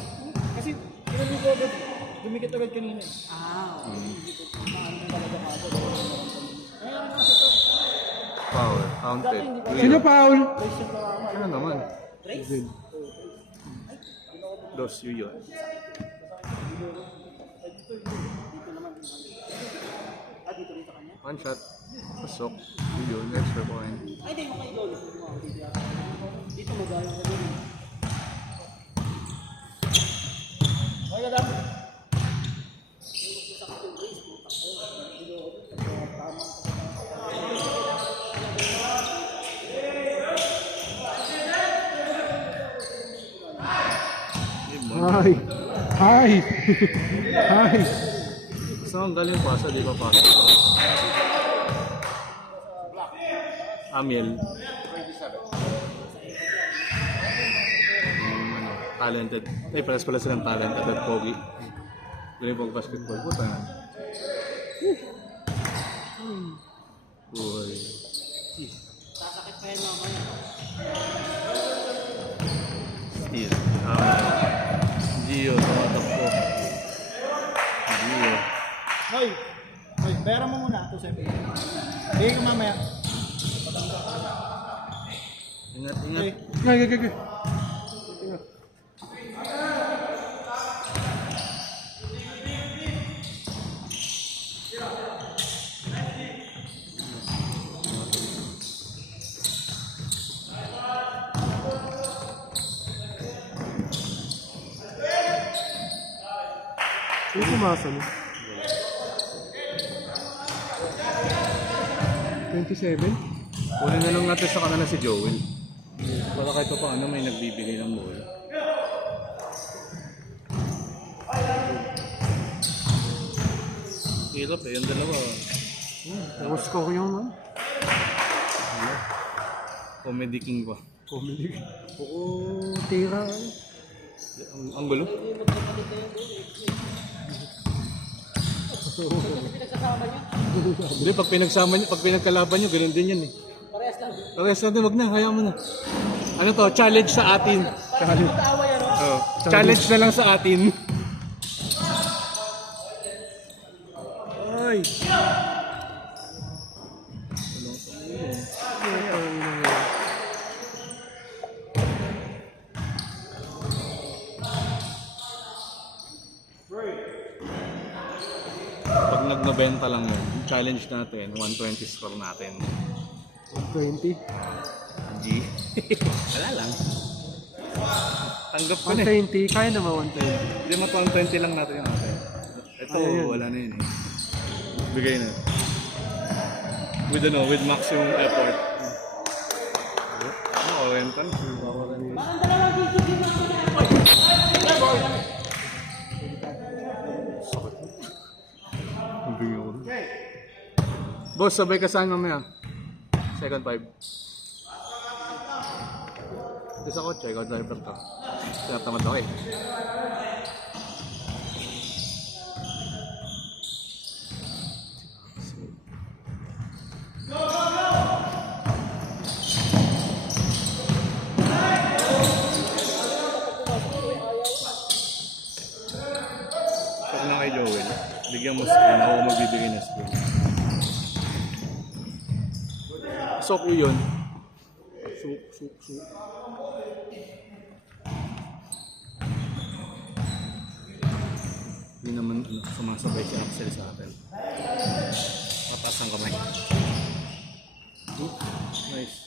Kasi, kinamig ko agad. Dumikit agad kanina. Ah, Power, counted. Sino foul? Ano naman? Dos, yun. One shot. Pasok. Yun, extra point. ay, hindi mo kayo doon. Dito mo gano'n ka doon. Okay na lang. Hi. Hi. Hi. Saan ang galing pasa? Di ba pasa? Amiel. Ano, talented. Eh, pares pala silang talented at pogi. Galing pag basketball. Puta nga. Uy. Sasakit pa yan mamaya. Steal. Gio, tumatakbo. Gio. Hoy! Hoy, bayaran mo muna. 2-7. Bigay ka mamaya. Ingat, ingat. Okay. Sino pumasa no? 27? Kunin na lang natin sa kanila si Joel. Para kahit pa paano may nagbibigay ng bola. Hirap eh, yung dalawa. Tapos ko yung man. Comedy king pa. Comedy. Oo, tira. Ang gulo. Hindi, pag pinagsama nyo, pag pinagkalaban nyo, ganun din yan eh. Parehas lang. Parehas natin, wag na, hayaan mo na. Ano to? Challenge sa atin. Challenge. Tawa yan, no? Oh, challenge na lang sa atin. Ay! Pag nagnabenta lang yun, challenge natin, 120 score natin. 20. G. Wala lang. Tanggap ko na eh. 120. Kaya naman 120. Hindi mo 120 lang natin yung atin. Ito, Ayun. wala na yun eh. Bigay na. With maximum effort. Ano, rental? Parang dalawang video din ako na. Ang bigay ko. Boss, sabay ka saan mamaya? Second 5. Ito sa kotse, ikaw driver ka. Tinatamad ako eh. Pag na kay Joel, bigyan mo screen, ako magbibigay na screen. Sok yun. Sok. Hindi naman sumasabay si Axel sa atin. Patas ang kamay. Nice.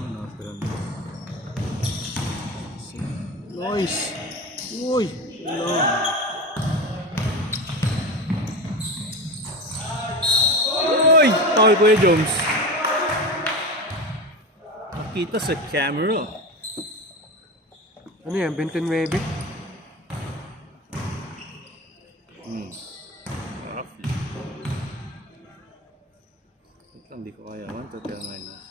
Ano ito? Nice. Uy! Uy! Tawag Kuya Jones. Nakita sa camera. Ano yan? 29? Roughly. Ito, hindi ko kaya. 1 to 10 minus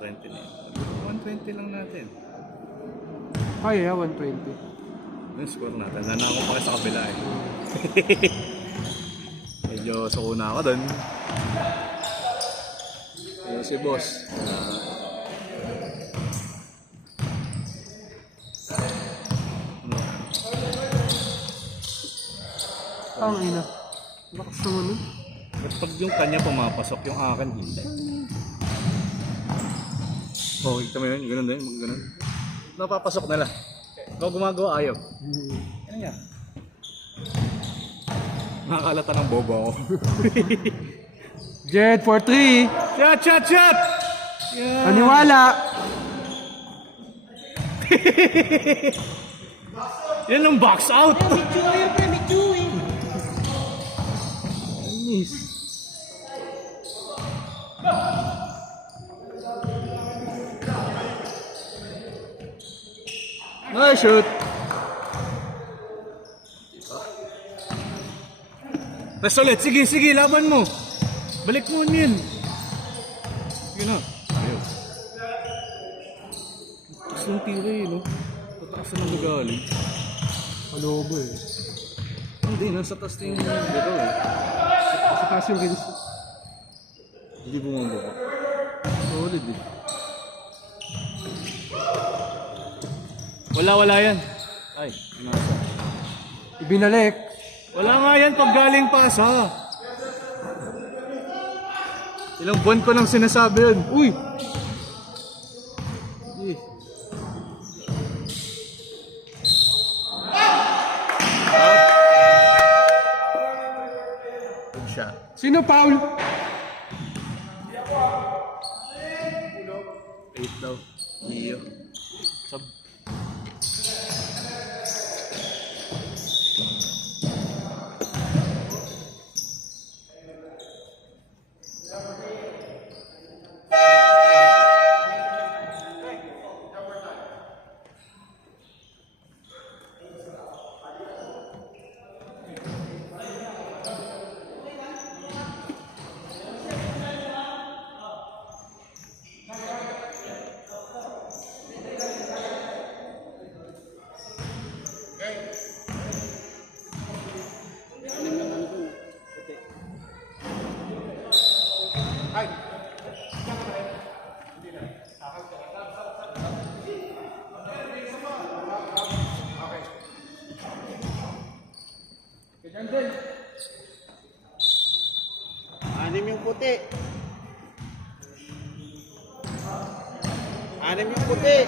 20 na yun. 120 lang natin. Kaya, 120. Yung score natin. Nanako pa sa kabila eh. Medyo sukuna ako dun. Pero si boss. Ang ina. Lakas naman nun. But pag yung kanya pumapasok, yung akin hindi. Oh, kita mo yun? Ganun din, ganun. Napapasok nila. Ikaw gumagawa, ayaw. Ano yan? Nakakalata ng bobo ako. Jed, 4-3. Shot, shot, shot! Yeah. Paniwala. Yan ang box out! Medyo yun, pre, medyo eh. Nice shoot. Press ulit, sige, sige, laban mo! Balik mo yun! Sige na. Ayun. Taas ng tira eh, no? Pataas na magaling. Palobo eh. Hindi, nasa taas na yung biro eh. Sa taas yung rings. Hindi bumababa. Solid eh. Wala yan. Ay, nasa. Ibinalik. Wala nga yan pag galing pasa. Ilang buwan ko nang sinasabi yun. Uy! Eh. Good shot. Sino foul? 8 daw. Iyo. Sub. Anim yung puti. Anim yung puti.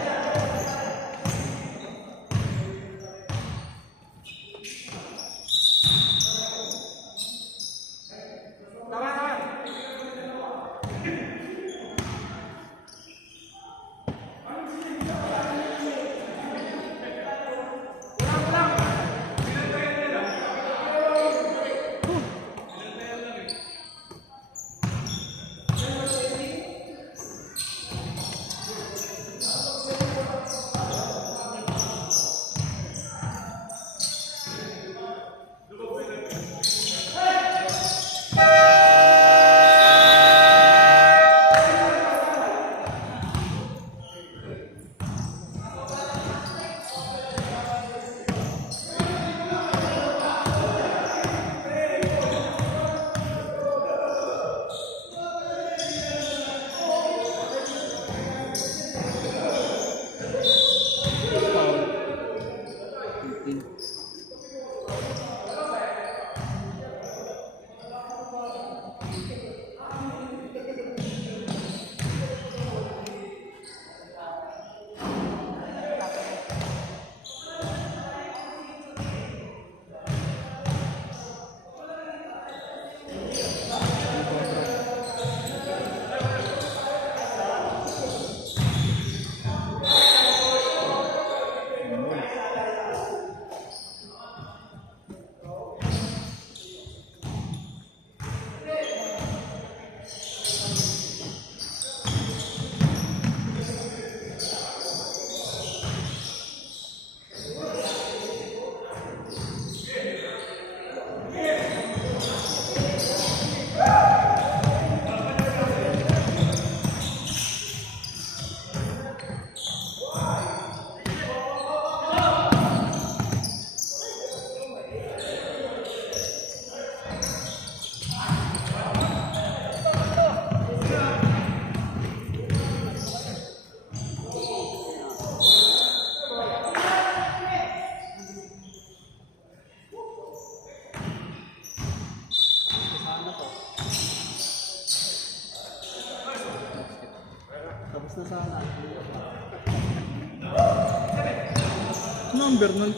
number nun?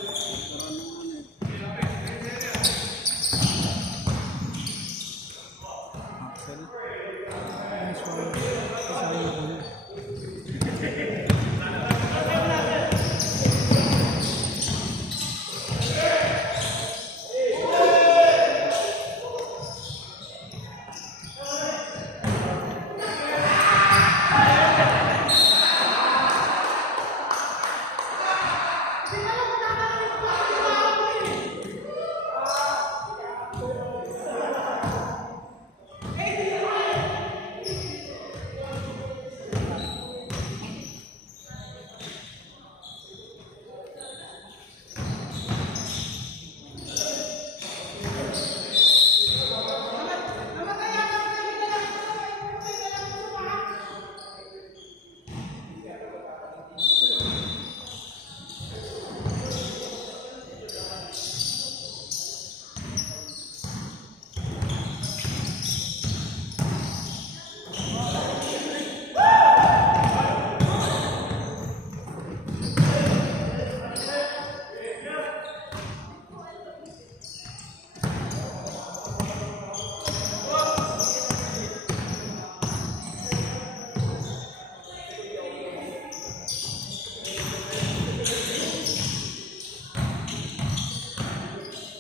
Axel.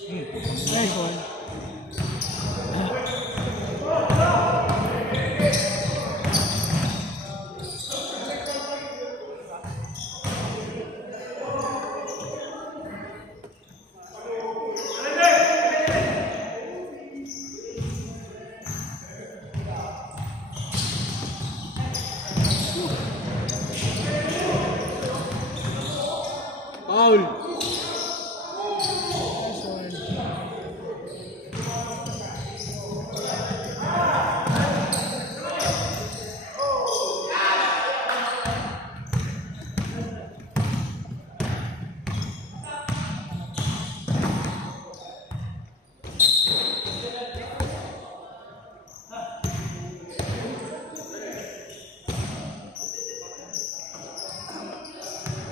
Nice one. Foul! Nice one.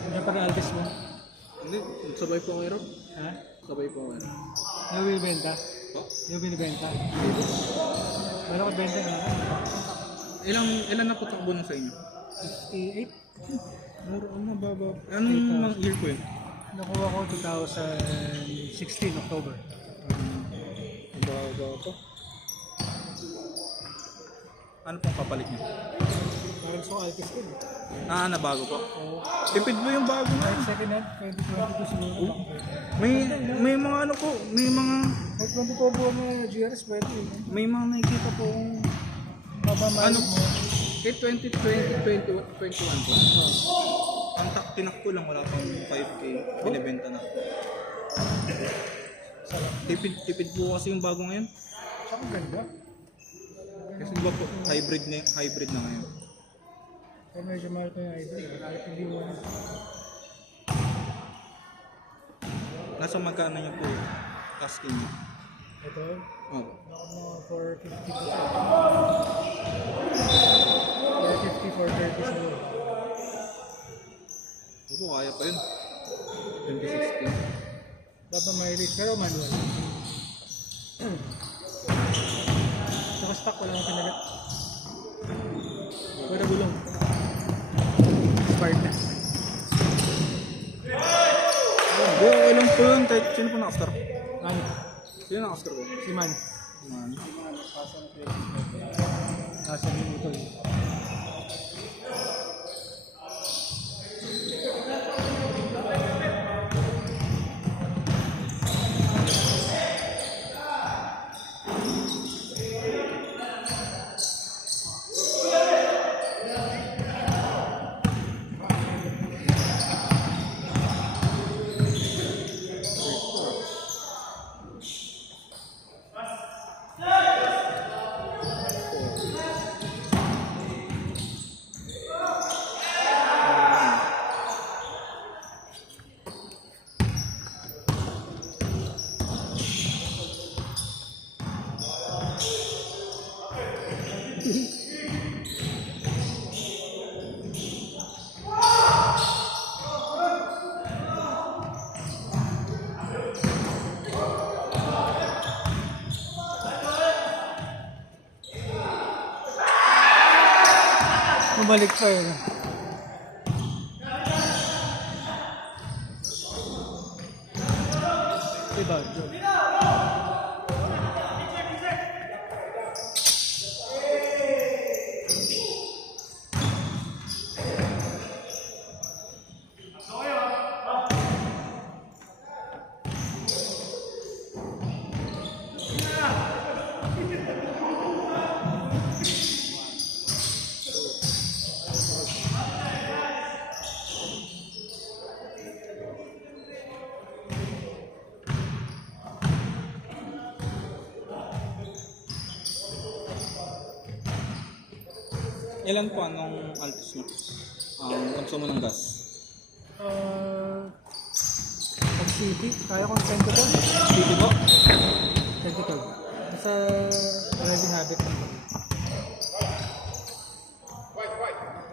Ano pa rin Alves mo? Hindi, sabay po kayo. Ha? Sabay po kayo. Ano binibenta? Ano binibenta? Wala ko benta nga. Ilan na po takbo na sa inyo? 58? Mababa. Anong year po yun? Nakuha ko 2016 October. Mababa po. Ano pong kapalit niyo? Parang so Altis ko. Nabago po. Tipid mo yung bago na. Second hand, 2022 siguro. May mga ano po, may mga Kahit 22 buwan na GRS, pwede. nakikita po Mabamahal ano mo. kahit 2020, 2021 po. Ang tinakpo lang, wala pang 5K, binibenta na. Tipid po kasi yung bago ngayon. Saka ganda. Kasi diba po, hybrid na ngayon. Kaya medyo mahal ko yung idol. Kahit hindi mo na. Nasa magkano niyo po asking niyo? Ito, Oh. baka mga 450 ko siya. 450, 430 siguro. Opo, kaya pa yun. 2016. Dapat mileage, pero manual. Saka stock, wala nang pinagat. Pwede gulong. Expired na. Okay lang po yun. Kahit sino po nakaskar? Ano? Sino nakaskar po? Si Man. Man. Nasa minuto yun. Bumalik pa yun. Diba? Ilan po anong altos nyo? Konsumo ng gas? Pag city, kaya kong 10 to 12. Dito po? 10 to 12. Sa driving habit ko.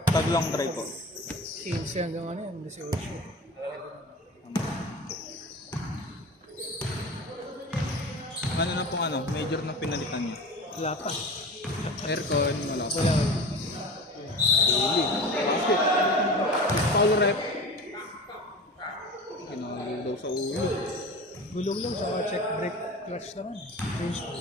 Taglang try po. 15 hanggang ano yan, 18. Ano na pong major na pinalitan niya? Wala pa. Aircon, wala pa. Wala. Daily. Power rep. Kinahuli daw sa ulo. Gulong lang sa check brake clutch naman. Range ko.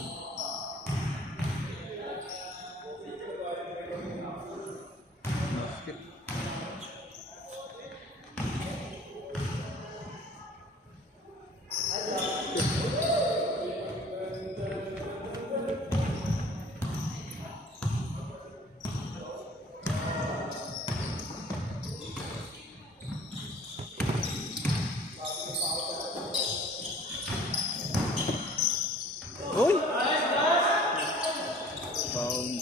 Uy! Pound.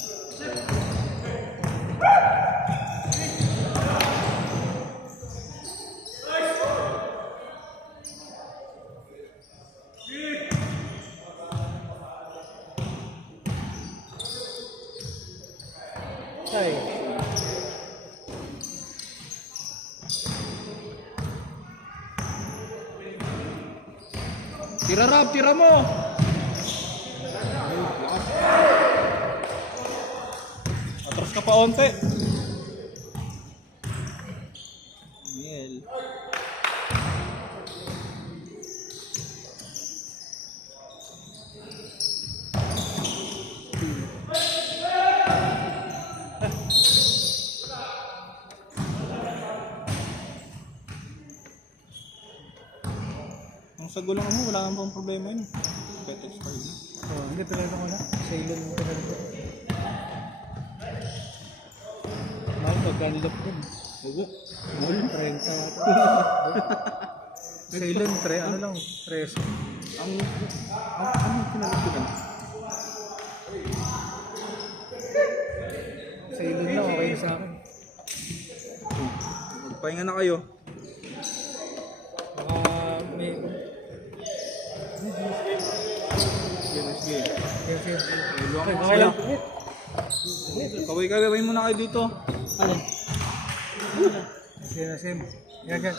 Ay. Tira Rob, tira mo! Atras ka pa onte. Miel. Ang sa gulang mo, wala nang pang problema yun. Pet expired. Oh, hindi talaga ko na. Sailor mo talaga ko. Mahal pagkanilap ko. Hugo. Mahal 30 ata. Sailor, ano lang, 13. Ang pinalagyan? Sailor lang, okay na sa akin. Magpahinga na kayo. Baka may... Sige. Sige. Iluwang Okay, mo okay sila. lang. Kaway muna kayo dito. Alin? Sige na, Sim. Yan, yan.